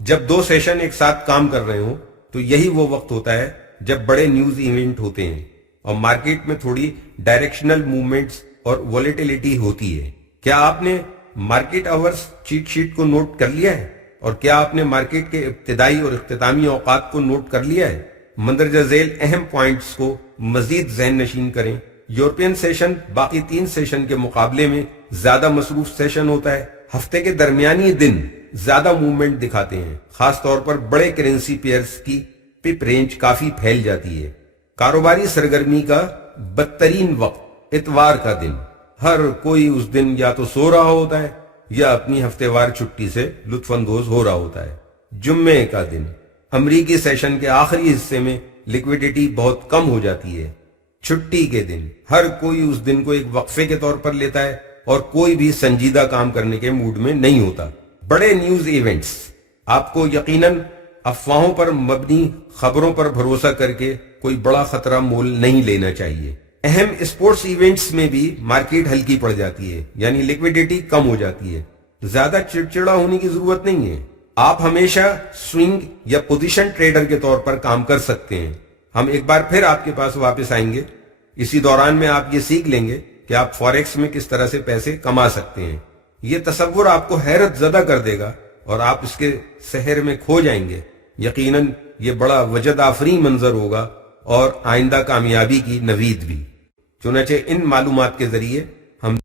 جب دو سیشن ایک ساتھ کام کر رہے ہوں تو یہی وہ وقت ہوتا ہے جب بڑے نیوز ایونٹ ہوتے ہیں اور مارکیٹ میں تھوڑی ڈائریکشنل موومنٹس اور وولیٹیلیٹی ہوتی ہے۔ کیا آپ نے مارکیٹ آورز چیٹ شیٹ کو نوٹ کر لیا ہے؟ اور کیا آپ نے مارکیٹ کے ابتدائی اور اختتامی اوقات کو نوٹ کر لیا ہے؟ مندرجہ ذیل اہم پوائنٹس کو مزید ذہن نشین کریں۔ یورپین سیشن باقی 3 سیشن کے مقابلے میں زیادہ مصروف سیشن ہوتا ہے۔ ہفتے کے درمیانی دن زیادہ موومنٹ دکھاتے ہیں، خاص طور پر بڑے کرنسی پیئرز کی پپ رینج کافی پھیل جاتی ہے۔ کاروباری سرگرمی کا بدترین وقت اتوار کا دن. ہر کوئی اس دن یا تو سو رہا ہوتا ہے یا اپنی ہفتے وار چھٹی سے لطف اندوز ہو رہا ہوتا ہے. جمعے کا دن امریکی سیشن کے آخری حصے میں لیکویڈیٹی بہت کم ہو جاتی ہے. چھٹی کے دن ہر کوئی اس دن کو ایک وقفے کے طور پر لیتا ہے اور کوئی بھی سنجیدہ کام کرنے کے موڈ میں نہیں ہوتا. بڑے نیوز ایونٹس آپ کو یقیناً افواہوں پر مبنی خبروں پر بھروسہ کر کے کوئی بڑا خطرہ مول نہیں لینا چاہیے. اہم اسپورٹس ایونٹس میں بھی مارکیٹ ہلکی پڑ جاتی ہے، یعنی لیکویڈیٹی کم ہو جاتی ہے. زیادہ چڑچڑا ہونے کی ضرورت نہیں ہے. آپ ہمیشہ سوئنگ یا پوزیشن ٹریڈر کے طور پر کام کر سکتے ہیں. ہم ایک بار پھر آپ کے پاس واپس آئیں گے. اسی دوران میں آپ یہ سیکھ لیں گے کہ آپ فوریکس میں کس طرح سے پیسے کما سکتے ہیں. یہ تصور آپ کو حیرت زدہ کر دے گا اور آپ اس کے سحر میں کھو جائیں گے. یقیناً یہ بڑا وجد آفریں منظر ہوگا اور آئندہ کامیابی کی نوید بھی. چنانچہ ان معلومات کے ذریعے ہم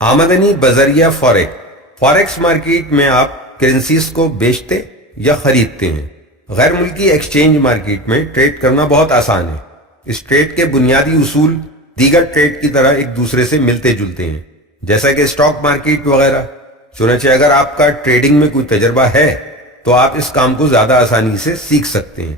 آمدنی بذریعہ فوریکس مارکیٹ میں آپ کرنسیز کو بیچتے یا خریدتے ہیں. غیر ملکی ایکسچینج مارکیٹ میں ٹریڈ کرنا بہت آسان ہے. اس ٹریڈ کے بنیادی اصول دیگر ٹریڈ کی طرح ایک دوسرے سے ملتے جلتے ہیں، جیسا کہ اسٹاک مارکیٹ وغیرہ. چنانچہ اگر آپ کا ٹریڈنگ میں کوئی تجربہ ہے تو آپ اس کام کو زیادہ آسانی سے سیکھ سکتے ہیں.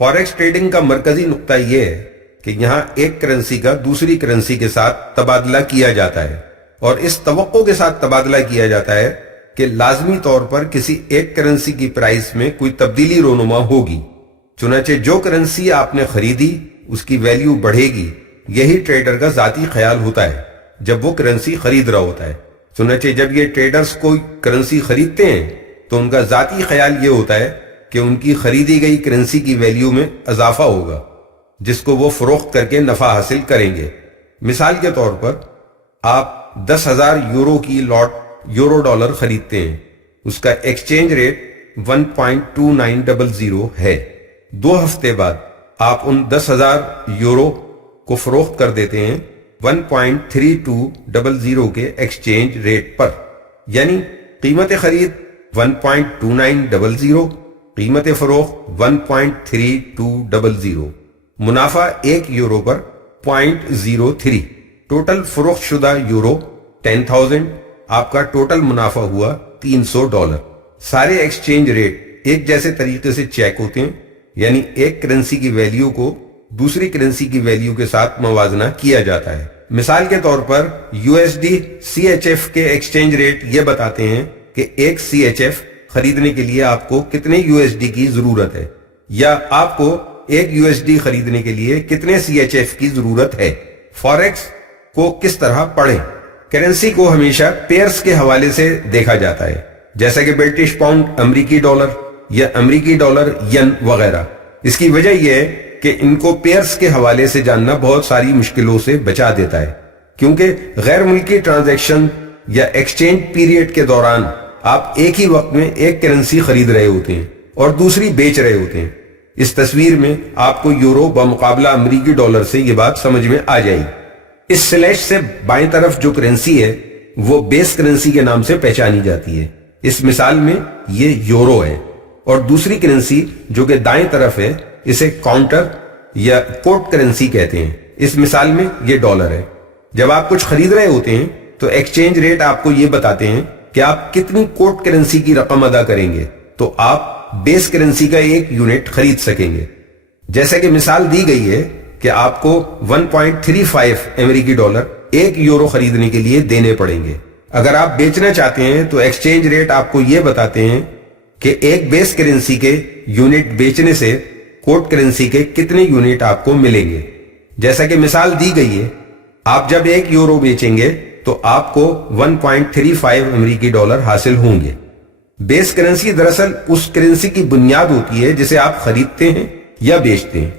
فوریکس ٹریڈنگ کا مرکزی نقطہ یہ ہے کہ یہاں ایک کرنسی کا دوسری کرنسی کے ساتھ تبادلہ کیا جاتا ہے، اور اس توقع کے ساتھ تبادلہ کیا جاتا ہے کہ لازمی طور پر کسی ایک کرنسی کی پرائس میں کوئی تبدیلی رونما ہوگی. چنانچہ جو کرنسی آپ نے خریدی اس کی ویلیو بڑھے گی. یہی ٹریڈر کا ذاتی خیال ہوتا ہے جب وہ کرنسی خرید رہا ہوتا ہے. چنانچہ جب یہ ٹریڈرز کوئی کرنسی خریدتے ہیں تو ان کا ذاتی خیال یہ ہوتا ہے کہ ان کی خریدی گئی کرنسی کی ویلیو میں اضافہ ہوگا، جس کو وہ فروخت کر کے نفع حاصل کریں گے. مثال کے طور پر آپ 10,000 یورو کی لاٹ یورو ڈالر خریدتے ہیں. اس کا ایکسچینج ریٹ 1.2900 ہے. 2 ہفتے بعد آپ ان 10,000 یورو کو فروخت کر دیتے ہیں 1.3200 کے ایکسچینج ریٹ پر. یعنی قیمت خرید 1.2900، قیمت فروخت 1.3200، منافع 1 یورو پر 0.03. ٹوٹل فروخت شدہ یورو 10,000. آپ کا ٹوٹل منافع ہوا $300. سارے ایکسچینج ریٹ ایک جیسے طریقے سے چیک ہوتے ہیں، یعنی ایک کرنسی کی ویلیو کو دوسری کرنسی کی ویلیو کے ساتھ موازنہ کیا جاتا ہے. مثال کے طور پر USD CHF کے ایکسچینج ریٹ یہ بتاتے ہیں کہ ایک CHF خریدنے کے لیے آپ کو کتنے USD کی ضرورت ہے، یا آپ کو ایک USD خریدنے کے لیے کتنے CHF کی ضرورت ہے. فوریکس کو کس طرح پڑھیں؟ کرنسی کو ہمیشہ پیئرز کے حوالے سے دیکھا جاتا ہے، جیسا کہ برٹش پاؤنڈ امریکی ڈالر یا امریکی ڈالر ین وغیرہ. اس کی وجہ یہ ہے کہ ان کو پیئرز کے حوالے سے جاننا بہت ساری مشکلوں سے بچا دیتا ہے، کیونکہ غیر ملکی ٹرانزیکشن یا ایکسچینج پیریڈ کے دوران آپ ایک ہی وقت میں ایک کرنسی خرید رہے ہوتے ہیں اور دوسری بیچ رہے ہوتے ہیں. اس تصویر میں آپ کو یورو بمقابلہ امریکی ڈالر سے یہ بات سمجھ میں آ جائے گی. اس سلیش سے بائیں طرف جو کرنسی ہے وہ بیس کرنسی کے نام سے پہچانی جاتی ہے. اس مثال میں یہ یورو ہے، اور دوسری کرنسی جو کہ دائیں طرف ہے اسے کاؤنٹر یا کوٹ کرنسی کہتے ہیں. اس مثال میں یہ ڈالر ہے. جب آپ کچھ خرید رہے ہوتے ہیں تو ایکسچینج ریٹ آپ کو یہ بتاتے ہیں کہ آپ کتنی کوٹ کرنسی کی رقم ادا کریں گے تو آپ بیس کرنسی کا ایک یونٹ خرید سکیں گے. جیسے کہ مثال دی گئی ہے کہ آپ کو 1.35 امریکی ڈالر ایک یورو خریدنے کے لیے دینے پڑیں گے. اگر آپ بیچنا چاہتے ہیں تو ایکسچینج ریٹ آپ کو یہ بتاتے ہیں کہ ایک بیس کرنسی کے یونٹ بیچنے سے کوٹ کرنسی کے کتنے یونٹ آپ کو ملیں گے. جیسا کہ مثال دی گئی ہے، آپ جب ایک یورو بیچیں گے تو آپ کو 1.35 امریکی ڈالر حاصل ہوں گے. بیس کرنسی دراصل اس کرنسی کی بنیاد ہوتی ہے جسے آپ خریدتے ہیں یا بیچتے ہیں.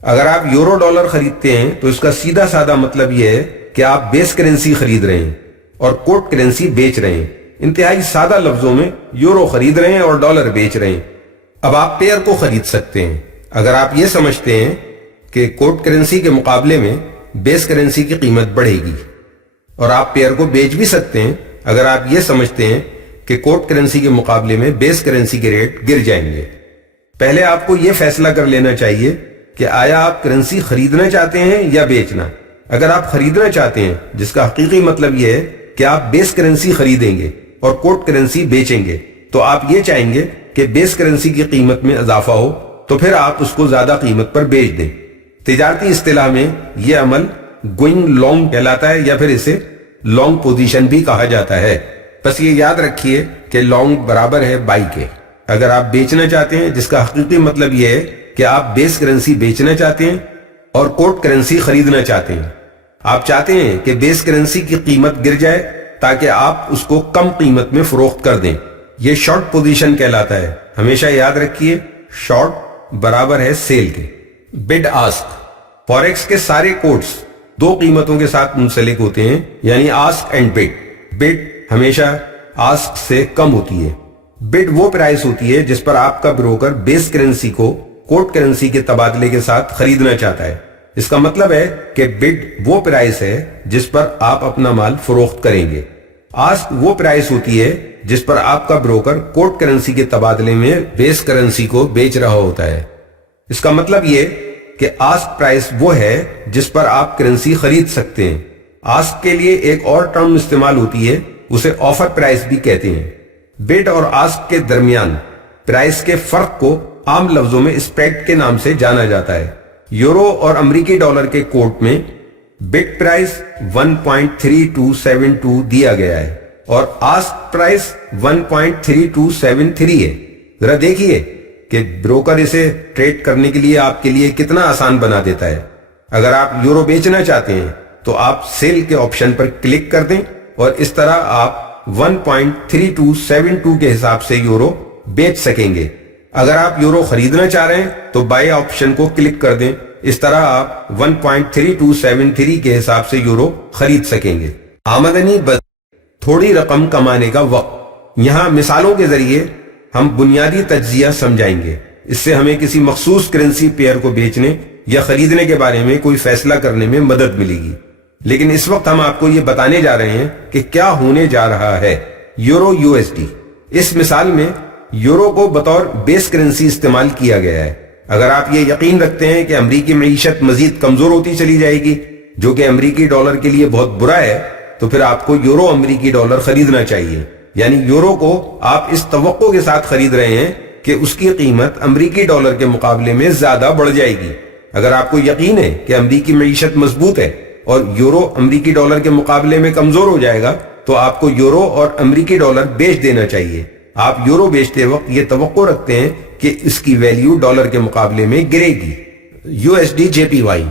اگر آپ یورو ڈالر خریدتے ہیں تو اس کا سیدھا سادہ مطلب یہ ہے کہ آپ بیس کرنسی خرید رہے ہیں اور کوٹ کرنسی بیچ رہے ہیں. انتہائی سادہ لفظوں میں یورو خرید رہے ہیں اور ڈالر بیچ رہے ہیں. اب آپ پیئر کو خرید سکتے ہیں اگر آپ یہ سمجھتے ہیں کہ کوٹ کرنسی کے مقابلے میں بیس کرنسی کی قیمت بڑھے گی، اور آپ پیئر کو بیچ بھی سکتے ہیں اگر آپ یہ سمجھتے ہیں کہ کوٹ کرنسی کے مقابلے میں بیس کرنسی کے ریٹ گر جائیں گے۔ پہلے آپ کو یہ فیصلہ کر لینا چاہیے کہ آیا آپ کرنسی خریدنا چاہتے ہیں یا بیچنا۔ اگر آپ خریدنا چاہتے ہیں، جس کا حقیقی مطلب یہ ہے کہ آپ بیس کرنسی خریدیں گے اور کوٹ کرنسی بیچیں گے، تو آپ یہ چاہیں گے کہ بیس کرنسی کی قیمت میں اضافہ ہو، تو پھر آپ اس کو زیادہ قیمت پر بیچ دیں۔ تجارتی اصطلاح میں یہ عمل گوئنگ لانگ کہلاتا ہے، یا پھر اسے لانگ پوزیشن بھی کہا جاتا ہے۔ بس یہ یاد رکھیے کہ لانگ برابر ہے بائی کے۔ اگر آپ بیچنا چاہتے ہیں، جس کا حقیقی مطلب یہ ہے کہ آپ بیس کرنسی بیچنا چاہتے ہیں اور کوٹ کرنسی خریدنا چاہتے ہیں، آپ چاہتے ہیں کہ بیس کرنسی کی قیمت گر جائے تاکہ آپ اس کو کم قیمت میں فروخت کر دیں، یہ شارٹ پوزیشن کہلاتا ہے۔ ہمیشہ یاد رکھیے شارٹ برابر ہے سیل کے۔ بڈ آسک، فوریکس کے سارے کوٹس دو قیمتوں کے ساتھ منسلک ہوتے ہیں، یعنی آسک اینڈ بڈ۔ بڈ ہمیشہ آسک سے کم ہوتی ہے۔ بڈ وہ پرائس ہوتی ہے جس پر آپ کا بروکر بیس کرنسی کو کوٹ کرنسی کے تبادلے کے ساتھ خریدنا چاہتا ہے۔ اس کا مطلب ہے کہ بڈ وہ پرائس ہے جس پر آپ اپنا مال فروخت کریں گے۔ آسک وہ پرائس ہوتی ہے جس پر آپ کا بروکر کوٹ کرنسی کے تبادلے میں بیس کرنسی کو بیچ رہا ہوتا ہے۔ اس کا مطلب یہ کہ آسک پرائس وہ ہے جس پر آپ کرنسی خرید سکتے ہیں۔ آسک کے لیے ایک اور ٹرم استعمال ہوتی ہے، اسے آفر پرائس بھی کہتے ہیں۔ بڈ اور آسک کے درمیان پرائس کے فرق کو عام لفظوں میں اسپریڈ کے نام سے جانا جاتا ہے۔ یورو اور امریکی ڈالر کے کوٹ میں بڈ پرائس 1.3272 دیا گیا ہے اور آسک پرائس 1.3273 ہے۔ ذرا دیکھیے کہ بروکر اسے ٹریڈ کرنے کے لیے آپ کے لیے کتنا آسان بنا دیتا ہے۔ اگر آپ یورو بیچنا چاہتے ہیں تو آپ سیل کے آپشن پر کلک کر دیں اور اس طرح آپ 1.3272 کے حساب سے یورو بیچ سکیں گے۔ اگر آپ یورو خریدنا چاہ رہے ہیں تو بائی آپشن کو کلک کر دیں، اس طرح آپ 1.3273 کے حساب سے یورو خرید سکیں گے۔ آمدنی تھوڑی رقم کمانے کا وقت۔ یہاں مثالوں کے ذریعے ہم بنیادی تجزیہ سمجھائیں گے، اس سے ہمیں کسی مخصوص کرنسی پیئر کو بیچنے یا خریدنے کے بارے میں کوئی فیصلہ کرنے میں مدد ملے گی۔ لیکن اس وقت ہم آپ کو یہ بتانے جا رہے ہیں کہ کیا ہونے جا رہا ہے۔ یورو یو ایس ڈی، اس مثال میں یورو کو بطور بیس کرنسی استعمال کیا گیا ہے۔ اگر آپ یہ یقین رکھتے ہیں کہ امریکی معیشت مزید کمزور ہوتی چلی جائے گی، جو کہ امریکی ڈالر کے لیے بہت برا ہے، تو پھر آپ کو یورو امریکی ڈالر خریدنا چاہیے۔ یعنی یورو کو آپ اس توقع کے ساتھ خرید رہے ہیں کہ اس کی قیمت امریکی ڈالر کے مقابلے میں زیادہ بڑھ جائے گی۔ اگر آپ کو یقین ہے کہ امریکی معیشت مضبوط ہے اور یورو امریکی ڈالر کے مقابلے میں کمزور ہو جائے گا، تو آپ کو یورو اور امریکی ڈالر بیچ دینا چاہیے۔ آپ یورو بیچتے وقت یہ توقع رکھتے ہیں کہ اس کی ویلیو ڈالر کے مقابلے میں گرے گی۔ U S D J P Y,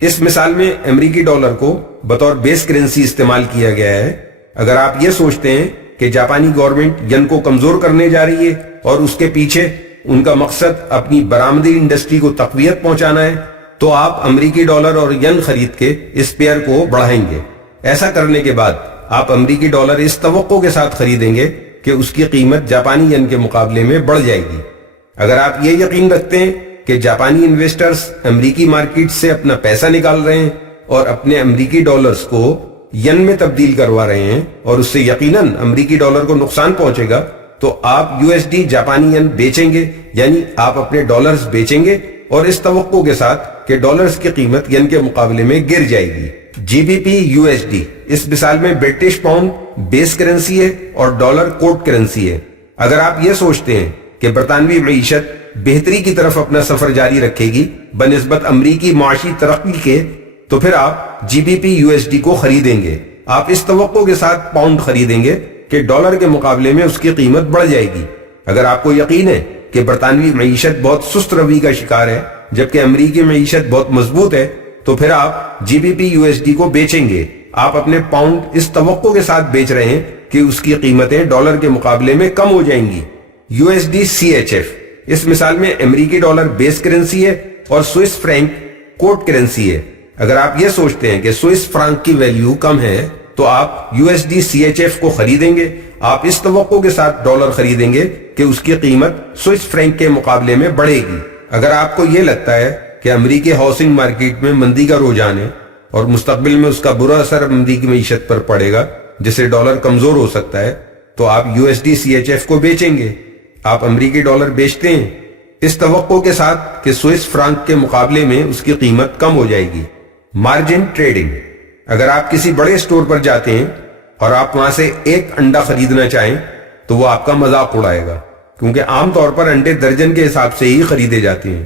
اس مثال میں امریکی ڈالر کو بطور بیس کرنسی استعمال کیا گیا ہے۔ اگر آپ یہ سوچتے ہیں کہ جاپانی گورنمنٹ ین کو کمزور کرنے جا رہی ہے اور اس کے پیچھے ان کا مقصد اپنی برآمدی انڈسٹری کو تقویت پہنچانا ہے، تو آپ امریکی ڈالر اور ین خرید کے اس پیئر کو بڑھائیں گے۔ ایسا کرنے کے بعد آپ امریکی ڈالر اس توقع کے ساتھ خریدیں گے کہ اس کی قیمت جاپانی ین کے مقابلے میں بڑھ جائے گی۔ اگر آپ یہ یقین رکھتے ہیں کہ جاپانی انویسٹرز امریکی مارکیٹ سے اپنا پیسہ نکال رہے ہیں اور اپنے امریکی ڈالرز کو ین میں تبدیل کروا رہے ہیں اور اس سے یقیناً امریکی ڈالر کو نقصان پہنچے گا، تو آپ یو ایس ڈی جاپانی ین بیچیں گے، یعنی آپ اپنے ڈالرز بیچیں گے اور اس توقع کے ساتھ کہ ڈالرز کی قیمت ین کے مقابلے میں گر جائے گی۔ G B P U S D, اس مثال میں برٹش پاؤنڈ بیس کرنسی ہے اور ڈالر کوٹ کرنسی ہے۔ اگر آپ یہ سوچتے ہیں کہ برطانوی معیشت بہتری کی طرف اپنا سفر جاری رکھے گی بنسبت امریکی معاشی ترقی کے، تو پھر آپ G B P U S D کو خریدیں گے۔ آپ اس توقع کے ساتھ پاؤنڈ خریدیں گے کہ ڈالر کے مقابلے میں اس کی قیمت بڑھ جائے گی۔ اگر آپ کو یقین ہے کہ برطانوی معیشت بہت سست روی کا شکار ہے جبکہ امریکی معیشت بہت مضبوط ہے، تو پھر آپ G B P U S D کو بیچیں گے۔ آپ اپنے پاؤنڈ اس توقع کے ساتھ بیچ رہے ہیں کہ اس کی قیمتیں ڈالر کے مقابلے میں کم ہو جائیں گی۔ U S D C H F, اس مثال میں امریکی ڈالر بیس کرنسی ہے اور سوئس فرینک کوٹ کرنسی ہے۔ اگر آپ یہ سوچتے ہیں کہ سوئس فرانک کی ویلیو کم ہے تو آپ U S D C H F کو خریدیں گے۔ آپ اس توقع کے ساتھ ڈالر خریدیں گے کہ اس کی قیمت سوئس فرینک کے مقابلے میں بڑھے گی۔ اگر آپ کو یہ لگتا ہے کہ امریکی ہاؤسنگ مارکیٹ میں مندی کا رجحان ہے اور مستقبل میں اس کا برا اثر امریکی معیشت پر پڑے گا جس سے ڈالر کمزور ہو سکتا ہے، تو آپ USD-CHF کو بیچیں گے۔ آپ امریکی ڈالر بیچتے ہیں اس توقع کے ساتھ کہ سوئس فرانک کے مقابلے میں اس کی قیمت کم ہو جائے گی۔ مارجن ٹریڈنگ: اگر آپ کسی بڑے اسٹور پر جاتے ہیں اور آپ وہاں سے ایک انڈا خریدنا چاہیں تو وہ آپ کا مذاق اڑائے گا، کیونکہ عام طور پر انڈے درجن کے حساب سے ہی خریدے جاتے ہیں،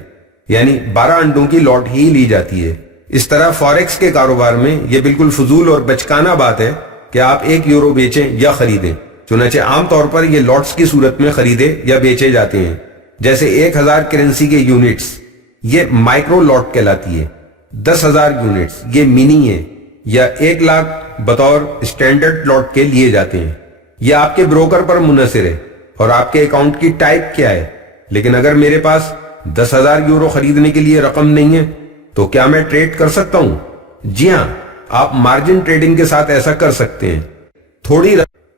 یعنی 12 انڈوں کی لاٹ ہی لی جاتی ہے۔ اس طرح فوریکس کے کاروبار میں یہ بالکل فضول اور بچکانہ بات ہے کہ آپ 1 یورو بیچیں یا خریدیں، چنانچہ عام طور پر یہ لاٹس کی صورت میں خریدے یا بیچے جاتے ہیں، جیسے 1000 کرنسی کے یونٹس، یہ مائکرو لاٹ کہلاتی ہے۔ 10,000 یونٹس یہ منی ہے، یا 1 لاکھ بطور اسٹینڈرڈ لاٹ کے لیے جاتے ہیں۔ یہ آپ کے بروکر پر منحصر ہے اور آپ کے اکاؤنٹ کی ٹائپ کیا ہے، لیکن اگر میرے پاس 10,000 یورو خریدنے کے لیے رقم نہیں ہے تو کیا میں ٹریڈ کر سکتا ہوں؟ جی ہاں، آپ مارجن ٹریڈنگ کے ساتھ ایسا کر سکتے ہیں۔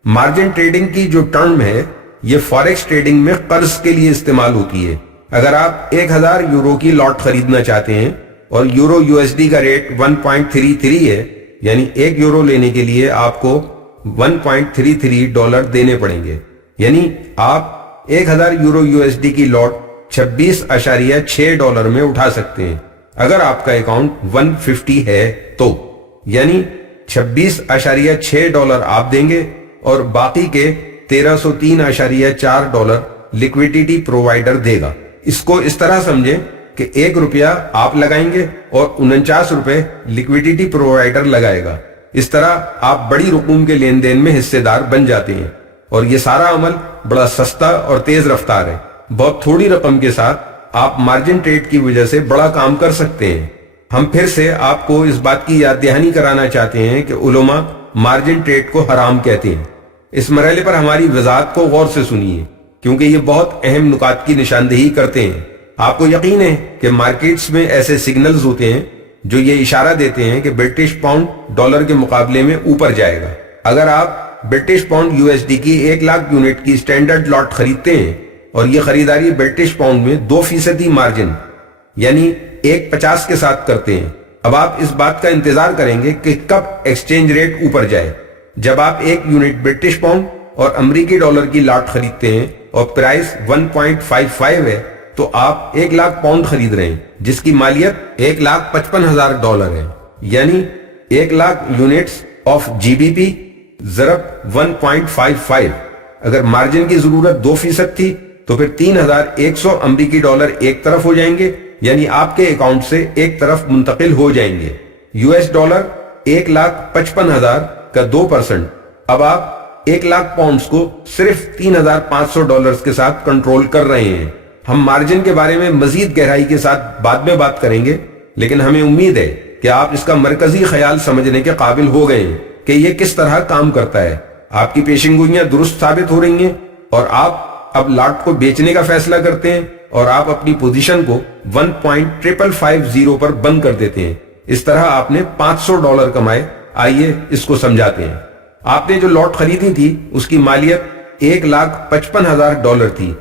مارجن ٹریڈنگ کی جو ٹرم ہے یہ فوریکس ٹریڈنگ میں قرض کے لیے استعمال ہوتی ہے۔ اگر آپ 1000 یورو کی لاٹ خریدنا چاہتے ہیں اور یورو USD کا ریٹ 1.33 ہے، یعنی 1 یورو لینے کے لیے آپ کو 1.33 ڈالر دینے پڑیں گے، یعنی آپ 1000 یورو USD کی لاٹ 26.6 ڈالر میں اٹھا سکتے ہیں اگر آپ کا اکاؤنٹ 150 ہے تو، یعنی 26.6 ڈالر آپ دیں گے اور باقی کے 1303.4 ڈالر لیکویڈیٹی پرووائیڈر دے گا۔ اس کو اس طرح سمجھیں کہ 1 روپیہ آپ لگائیں گے اور 49 روپے لیکویڈیٹی پرووائیڈر لگائے گا۔ اس طرح آپ بڑی رقوم کے لین دین میں حصے دار بن جاتے ہیں، اور یہ سارا عمل بڑا سستا اور تیز رفتار ہے۔ بہت تھوڑی رقم کے ساتھ آپ مارجن ٹریڈ کی وجہ سے بڑا کام کر سکتے ہیں۔ ہم پھر سے آپ کو اس بات کی یاد دہانی کرانا چاہتے ہیں کہ علماء مارجن ٹریڈ کو حرام کہتے ہیں۔ اس مرحلے پر ہماری وضاحت کو غور سے سنیے، کیونکہ یہ بہت اہم نکات کی نشاندہی کرتے ہیں۔ آپ کو یقین ہے کہ مارکیٹس میں ایسے سگنلز ہوتے ہیں جو یہ اشارہ دیتے ہیں کہ برٹش پاؤنڈ ڈالر کے مقابلے میں اوپر جائے گا۔ اگر آپ برٹش پاؤنڈ USD کی 1 لاکھ یونٹ کی اسٹینڈرڈ لاٹ خریدتے ہیں اور یہ خریداری برٹش پاؤنڈ میں 2% مارجن یعنی 1.50 کے ساتھ کرتے ہیں، اب آپ اس بات کا انتظار کریں گے کہ کب ایکسچینج ریٹ اوپر جائے۔ جب آپ 1 یونٹ برٹش پاؤنڈ اور امریکی ڈالر کی لاٹ خریدتے ہیں اور پرائس 1.55 ہے تو آپ 1 لاکھ پاؤنڈ خرید رہے ہیں جس کی مالیت 1,55,000 ڈالر ہے، یعنی 1 لاکھ یونٹس آف GBP ضرب 1.55۔ اگر مارجن کی ضرورت 2% تھی تو پھر 3,100 امریکی ڈالر ایک طرف ہو جائیں گے، یعنی آپ کے اکاؤنٹ سے ایک طرف منتقل ہو جائیں گے۔ US ڈالر 1,55,000 کا 2%۔ اب آپ 1 لاکھ پاؤنڈز کو صرف 3,500 ڈالرز کے ساتھ کنٹرول کر رہے ہیں۔ ہم مارجن کے بارے میں مزید گہرائی کے ساتھ بعد میں بات کریں گے، لیکن ہمیں امید ہے کہ آپ اس کا مرکزی خیال سمجھنے کے قابل ہو گئے ہیں کہ یہ کس طرح کام کرتا ہے۔ آپ کی پیشن گوئیاں درست ثابت ہو رہی ہیں اور آپ اب لاٹ کو بیچنے کا فیصلہ کرتے ہیں اور آپ اپنی پوزیشن کو 1.5550 پر بند کر دیتے ہیں۔ اس طرح آپ نے 500 ڈالر کمائے۔ آئیے اس کو سمجھاتے ہیں۔ آپ نے جو لاٹ خریدی تھی اس کی مالیت 1,55,000 ڈالر تھی۔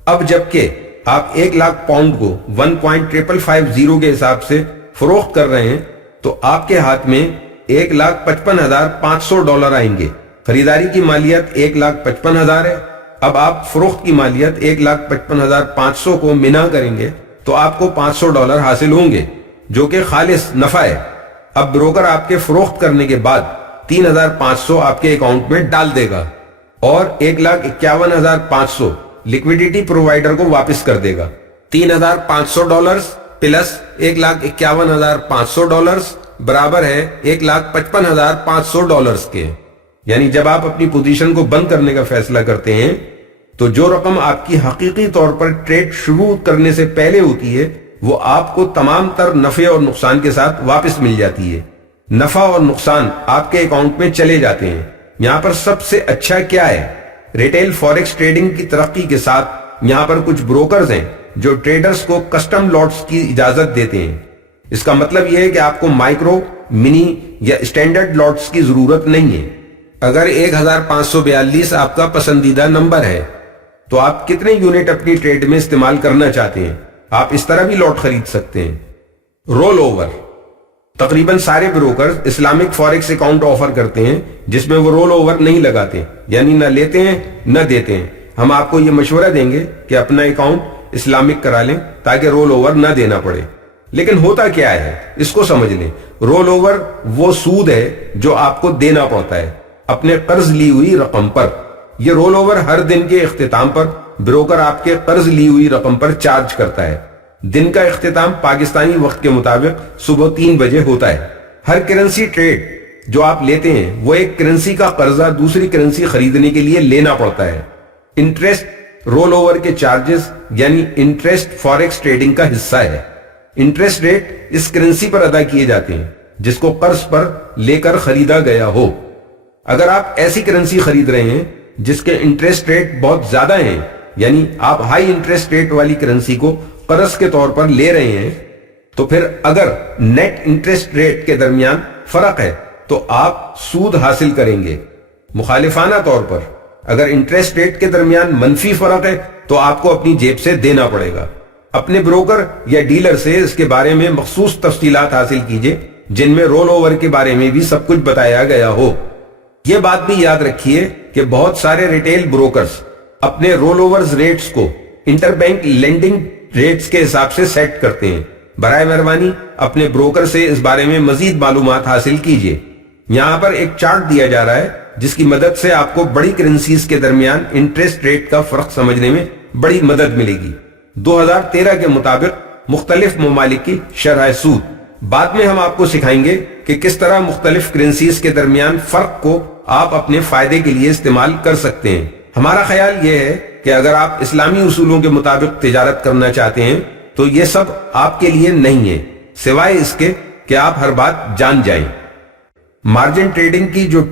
اب جبکہ آپ 1 لاکھ پاؤنڈ کو 1.5550 کے حساب سے فروخت کر رہے ہیں تو آپ کے ہاتھ میں 1,55,500 ڈالر آئیں گے۔ خریداری کی مالیت 1,55,000 ہے۔ اب آپ فروخت کی مالیت 1,55,500 کو منا کریں گے تو آپ کو 500 ڈالر حاصل ہوں گے جو کہ خالص نفع ہے۔ اب بروکر آپ کے فروخت کرنے کے بعد 3,500 آپ کے اکاؤنٹ میں ڈال دے گا اور 1,51,500 لیکویڈیٹی پرووائیڈر کو واپس کر دے گا۔ 3,500 ڈالرز پلس 1,51,500 ڈالرز برابر ہے 1,55,500 ڈالرز کے، یعنی جب آپ اپنی پوزیشن کو بند کرنے کا فیصلہ کرتے ہیں تو جو رقم آپ کی حقیقی طور پر ٹریڈ شروع کرنے سے پہلے ہوتی ہے وہ آپ کو تمام تر نفع اور نقصان کے ساتھ واپس مل جاتی ہے۔ نفع اور نقصان آپ کے اکاؤنٹ میں چلے جاتے ہیں۔ یہاں پر سب سے اچھا کیا ہے؟ ریٹیل فوریکس ٹریڈنگ کی ترقی کے ساتھ یہاں پر کچھ بروکرز ہیں جو ٹریڈرز کو کسٹم لاٹس کی اجازت دیتے ہیں۔ اس کا مطلب یہ ہے کہ آپ کو مائکرو، منی یا اسٹینڈرڈ لاٹس کی ضرورت نہیں ہے۔ اگر 1,542 آپ کا پسندیدہ نمبر ہے تو آپ کتنے یونٹ اپنی ٹریڈ میں استعمال کرنا چاہتے ہیں؟ آپ اس طرح بھی لاٹ خرید سکتے ہیں۔ رول اوور، تقریباً سارے brokers Islamic forex account offer کرتے ہیں جس میں وہ رول اوور نہیں لگاتے، یعنی نہ لیتے ہیں نہ دیتے ہیں۔ ہم آپ کو یہ مشورہ دیں گے کہ اپنا اکاؤنٹ اسلامک کرا لیں تاکہ رول اوور نہ دینا پڑے۔ لیکن ہوتا کیا ہے اس کو سمجھ لیں۔ رول اوور وہ سود ہے جو آپ کو دینا پڑتا ہے اپنے قرض لی ہوئی رقم پر۔ یہ رول اوور ہر دن کے اختتام پر بروکر آپ کے قرض لی ہوئی رقم پر چارج کرتا ہے۔ دن کا اختتام پاکستانی وقت کے مطابق صبح 3 بجے ہوتا ہے۔ ہر کرنسی ٹریڈ جو آپ لیتے ہیں وہ ایک کرنسی کا قرضہ دوسری کرنسی خریدنے کے لیے لینا پڑتا ہے۔ انٹرسٹ رول اوور کے چارجز یعنی انٹرسٹ فوریکس ٹریڈنگ کا حصہ ہے۔ انٹرسٹ ریٹ اس کرنسی پر ادا کیے جاتے ہیں جس کو قرض پر لے کر خریدا گیا ہو۔ اگر آپ ایسی کرنسی خرید رہے ہیں جس کے انٹرسٹ ریٹ بہت زیادہ ہیں، یعنی آپ ہائی انٹرسٹ ریٹ والی کرنسی کو قرض کے طور پر لے رہے ہیں، تو پھر اگر نیٹ انٹرسٹ ریٹ کے درمیان فرق ہے تو آپ سود حاصل کریں گے۔ مخالفانہ طور پر اگر انٹرسٹ ریٹ کے درمیان منفی فرق ہے تو آپ کو اپنی جیب سے دینا پڑے گا۔ اپنے بروکر یا ڈیلر سے اس کے بارے میں مخصوص تفصیلات حاصل کیجئے جن میں رول اوور کے بارے میں بھی سب کچھ بتایا گیا ہو۔ یہ بات بھی یاد رکھیے کہ بہت سارے ریٹیل بروکرز اپنے رول اوورز ریٹس کو انٹر بینک لینڈنگ ریٹس کے حساب سے سیٹ کرتے ہیں۔ برائے مہربانی اپنے بروکر سے اس بارے میں مزید معلومات حاصل کیجئے۔ یہاں پر ایک چارٹ دیا جا رہا ہے جس کی مدد سے آپ کو بڑی کرنسیز کے درمیان انٹرسٹ ریٹ کا فرق سمجھنے میں بڑی مدد ملے گی۔ 2013 کے مطابق مختلف ممالک کی شرح سود۔ بعد میں ہم آپ کو سکھائیں گے کہ کس طرح مختلف کرنسیز کے درمیان فرق کو آپ اپنے فائدے کے لیے استعمال کر سکتے ہیں۔ ہمارا خیال یہ ہے کہ اگر آپ اسلامی اصولوں کے مطابق تجارت کرنا چاہتے ہیں تو یہ سب آپ کے لیے نہیں ہے، سوائے اس کے کہ آپ ہر بات جان جائیں۔ مارجن ٹریڈنگ کی جو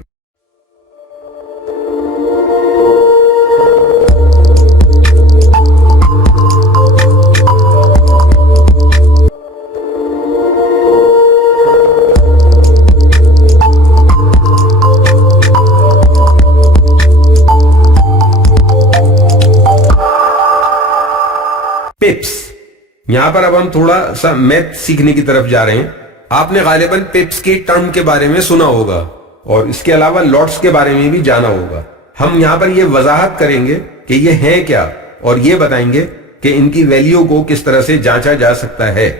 پپس، یہاں پر اب ہم تھوڑا سا میتھ سیکھنے کی طرف جا رہے ہیں۔ آپ نے غالباً پپس کی ٹرم کے بارے میں سنا ہوگا اور اس کے علاوہ لاٹس کے بارے میں بھی جانا ہوگا۔ ہم یہاں پر یہ وضاحت کریں گے کہ یہ ہیں کیا اور یہ بتائیں گے کہ ان کی ویلیو کو کس طرح سے جانچا جا سکتا ہے۔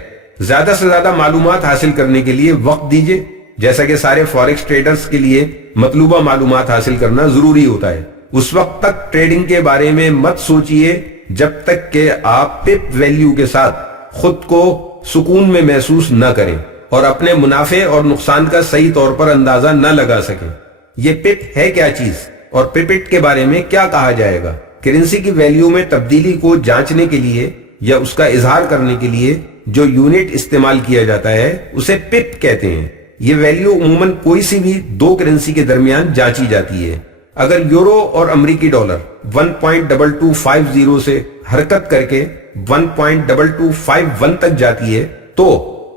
زیادہ سے زیادہ معلومات حاصل کرنے کے لیے وقت دیجئے، جیسا کہ سارے فوریکس ٹریڈرز کے لیے مطلوبہ معلومات حاصل کرنا ضروری ہوتا ہے۔ اس وقت تک ٹریڈنگ کے بارے میں مت سوچئے جب تک کہ آپ پپ ویلیو کے ساتھ خود کو سکون میں محسوس نہ کریں اور اپنے منافع اور نقصان کا صحیح طور پر اندازہ نہ لگا سکیں۔ یہ پپ ہے کیا چیز اور پپٹ کے بارے میں کیا کہا جائے گا؟ کرنسی کی ویلیو میں تبدیلی کو جانچنے کے لیے یا اس کا اظہار کرنے کے لیے جو یونٹ استعمال کیا جاتا ہے اسے پپ کہتے ہیں۔ یہ ویلیو عموماً کوئی سی بھی دو کرنسی کے درمیان جانچی جاتی ہے۔ اگر یورو اور امریکی ڈالر 1.2250 سے حرکت کر کے 1.2251 تک جاتی ہے تو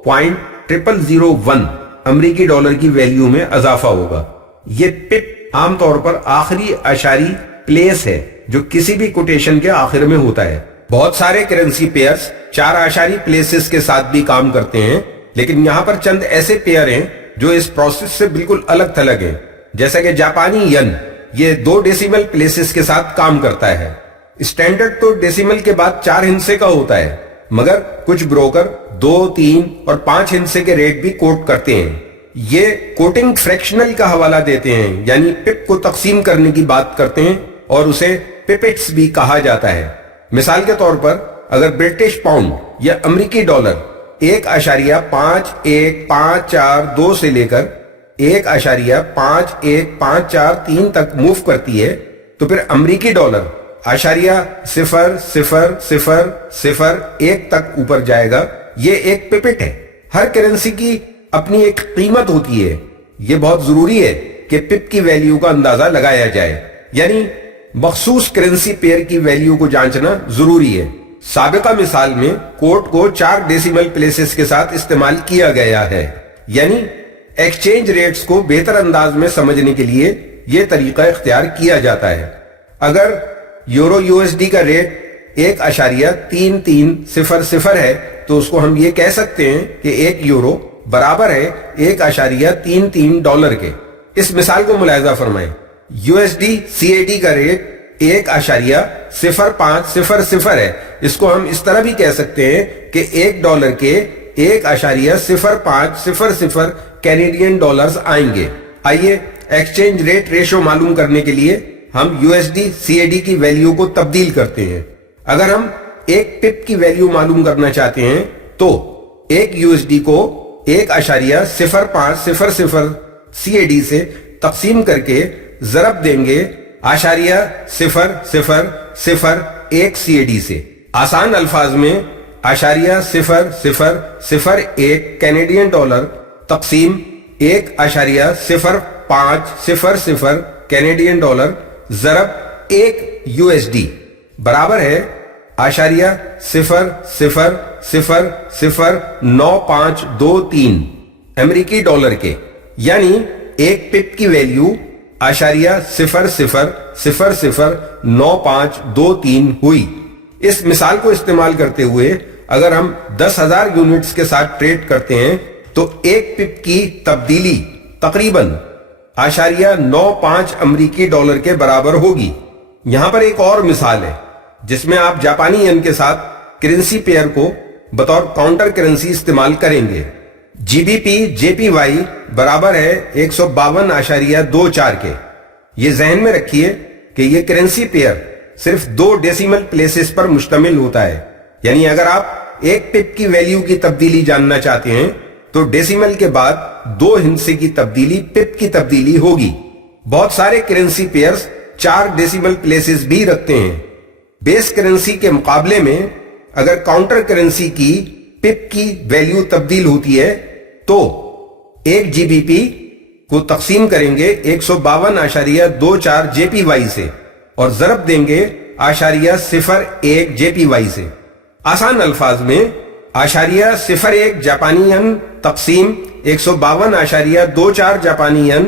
0.0001 امریکی ڈالر کی ویلیو میں اضافہ ہوگا۔ یہ پپ عام طور پر آخری اشاری پلیس ہے جو کسی بھی کوٹیشن کے آخر میں ہوتا ہے۔ بہت سارے کرنسی پیئرز 4 اشاری پلیسز کے ساتھ بھی کام کرتے ہیں، لیکن یہاں پر چند ایسے پیئر ہیں جو اس پروسیس سے بالکل الگ تھلگ ہیں، جیسا کہ جاپانی ین، یہ 2 ڈیسیمل پلیسز کے ساتھ کام کرتا ہے۔ اسٹینڈرڈ تو ڈیسیمل کے بعد 4 ہندسے کا ہوتا ہے، مگر کچھ بروکر 2، 3 اور 5 ہندسے کے ریٹ بھی کوٹ کرتے ہیں۔ یہ کوٹنگ فریکشنل کا حوالہ دیتے ہیں، یعنی پپ کو تقسیم کرنے کی بات کرتے ہیں اور اسے پپٹس بھی کہا جاتا ہے۔ مثال کے طور پر اگر برٹش پاؤنڈ یا امریکی ڈالر 1.5154 سے لے کر 1.5153 تک موو کرتی ہے تو پھر امریکی ڈالر 0.0001 تک اوپر جائے گا۔ یہ ایک پپٹ ہے۔ ہر کرنسی کی اپنی ایک قیمت ہوتی ہے۔ یہ بہت ضروری ہے کہ پپ کی ویلیو کا اندازہ لگایا جائے، یعنی مخصوص کرنسی پیئر کی ویلیو کو جانچنا ضروری ہے۔ سابقہ مثال میں کوٹ کو 4 ڈیسیمل پلیسز کے ساتھ استعمال کیا گیا ہے، یعنی ایکسچینج ریٹس کو بہتر انداز میں سمجھنے کے لیے یہ طریقہ اختیار کیا جاتا ہے۔ اگر یورو USD کا ریٹ 1.3300 ہے تو اس کو ہم یہ کہہ سکتے ہیں کہ 1 یورو برابر ہے 1.33 ڈالر کے۔ اس مثال کو ملاحظہ فرمائیں، USD CAD کا ریٹ 1.0500 ہے۔ اس کو ہم اس طرح بھی کہہ سکتے ہیں کہ 1 ڈالر کے 1.0500 کینیڈین ڈالرز آئیں گے۔ آئیے ایکسچینج ریٹ ریشو معلوم کرنے کے لیے ہم USD CAD کی ویلیو کو تبدیل کرتے ہیں۔ اگر ہم ایک پپ کی ویلیو معلوم کرنا چاہتے ہیں تو 1 USD کو 1.0500 CAD سے تقسیم کر کے ضرب دیں گے 0.001 CAD سے۔ آسان الفاظ میں 0.001 کینیڈین ڈالر تقسیم 1.0500 کینیڈین ڈالر ضرب 1 USD برابر ہے 0.0009523 امریکی ڈالر کے، یعنی ایک پپ کی ویلیو 0.0009523 ہوئی۔ اس مثال کو استعمال کرتے ہوئے اگر ہم 10,000 یونٹس کے ساتھ ٹریڈ کرتے ہیں تو ایک پپ کی تبدیلی تقریباً 0.95 امریکی ڈالر کے برابر ہوگی۔ یہاں پر ایک اور مثال ہے جس میں آپ جاپانی ین کے ساتھ کرنسی پیئر کو بطور کاؤنٹر کرنسی استعمال کریں گے۔ GBP JPY برابر ہے 152.24 کے۔ یہ ذہن میں رکھیے کہ یہ کرنسی پیئر صرف 2 ڈیسیمل پلیسز پر مشتمل ہوتا ہے، یعنی اگر آپ ایک پپ کی ویلیو کی تبدیلی جاننا چاہتے ہیں تو ڈیسیمل کے بعد 2 ہندسے کی تبدیلی پپ کی تبدیلی ہوگی۔ بہت سارے کرنسی پیئرز 4 ڈیسیمل پلیسز بھی رکھتے ہیں۔ بیس کرنسی کے مقابلے میں اگر کاؤنٹر کرنسی کی پپ کی ویلیو تبدیل ہوتی ہے تو 1 GBP کو تقسیم کریں گے 152.24 JPY سے اور ضرب دیں گے 0.01 JPY سے۔ آسان الفاظ میں 0.01 جاپانی ین تقسیم 152.24 جاپانی ین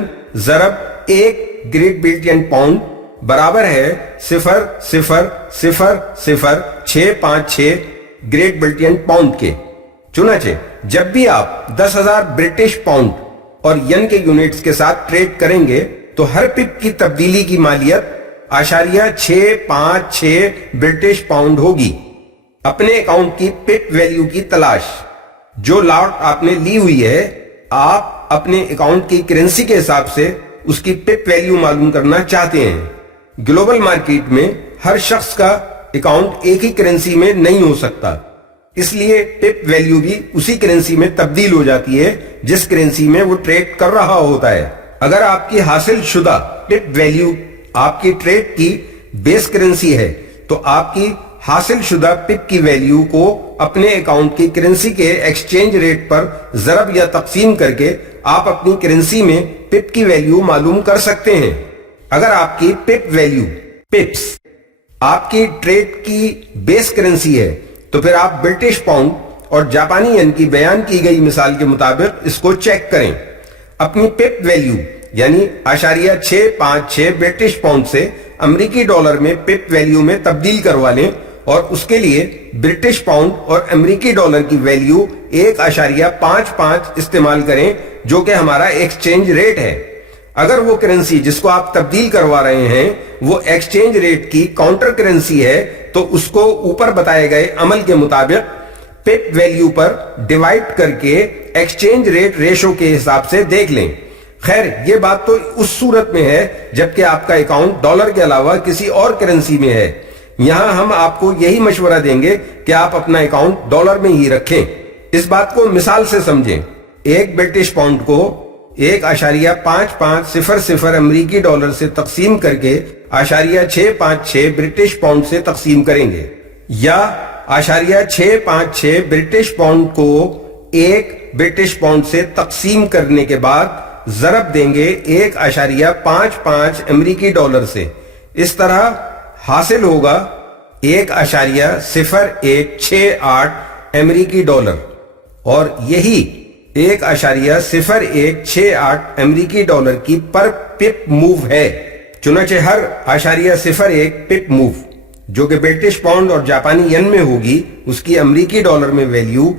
ضرب 1 گریٹ برٹن پاؤنڈ برابر ہے 0.0000656 گریٹ برٹن پاؤنڈ کے۔ چنانچہ جب بھی آپ 10,000 برٹش پاؤنڈ اور ین کے یونٹس کے ساتھ ٹریڈ کریں گے تو ہر پپ کی تبدیلی کی مالیت 0.656 برٹش پاؤنڈ ہوگی۔ اپنے اکاؤنٹ کی پپ ویلیو کی تلاش، جو لاٹ آپ نے لی ہوئی ہے آپ اپنے اکاؤنٹ کی کرنسی کے حساب سے اس کی پپ ویلیو معلوم کرنا چاہتے ہیں۔ گلوبل مارکیٹ میں ہر شخص کا اکاؤنٹ ایک ہی کرنسی میں نہیں ہو سکتا، اس لیے پپ ویلیو بھی اسی کرنسی میں تبدیل ہو جاتی ہے جس کرنسی میں وہ ٹریڈ کر رہا ہوتا ہے۔ اگر آپ کی حاصل شدہ پپ ویلیو آپ کی ٹریڈ کی بیس کرنسی ہے تو آپ کی حاصل شدہ پپ کی ویلیو کو اپنے اکاؤنٹ کی کرنسی کے ایکسچینج ریٹ پر ضرب یا تقسیم کر کے آپ اپنی کرنسی میں پپ کی ویلیو معلوم کر سکتے ہیں۔ اگر آپ کی پپ ویلیو پپس آپ کی ٹریڈ کی بیس کرنسی ہے تو پھر آپ برٹش پاؤنڈ اور جاپانی ین کی بیان کی گئی مثال کے مطابق اس کو چیک کریں۔ اپنی پپ ویلیو یعنی 0.656 برٹش پاؤنڈ سے امریکی ڈالر میں پپ ویلیو میں تبدیل کروا لیں اور اس کے لیے برٹش پاؤنڈ اور امریکی ڈالر کی ویلیو 1.55 استعمال کریں جو کہ ہمارا ایکسچینج ریٹ ہے۔ اگر وہ کرنسی جس کو آپ تبدیل کروا رہے ہیں وہ ایکسچینج ریٹ کی کاؤنٹر کرنسی ہے تو اس کو اوپر بتائے گئے عمل کے مطابق پپ ویلیو پر ڈیوائڈ کر کے ایکسچینج ریٹ ریشو کے حساب سے دیکھ لیں۔ خیر یہ بات تو اس صورت میں ہے جبکہ آپ کا اکاؤنٹ ڈالر کے علاوہ کسی اور کرنسی میں ہے۔ یہاں ہم آپ کو یہی مشورہ دیں گے کہ آپ اپنا اکاؤنٹ ڈالر میں ہی رکھیں۔ اس بات کو مثال سے سمجھیں، 1 برٹش پاؤنڈ کو 1.5500 امریکی ڈالر سے تقسیم کر کے 0.656 برٹش پاؤنڈ سے تقسیم کریں گے، یا 0.656 برٹش پاؤنڈ کو 1 برٹش پاؤنڈ سے تقسیم کرنے کے بعد ضرب دیں گے 1.55 امریکی ڈالر سے۔ اس طرح حاصل ہوگا 1.0168 امریکی ڈالر، اور یہی 1.0168 امریکی ڈالر کی پر پپ موو ہے۔ چنانچہ ہر 0.01 پپ موو جو کہ برٹش پاؤنڈ اور جاپانی ین میں ہوگی، اس کی امریکی ڈالر میں ویلیو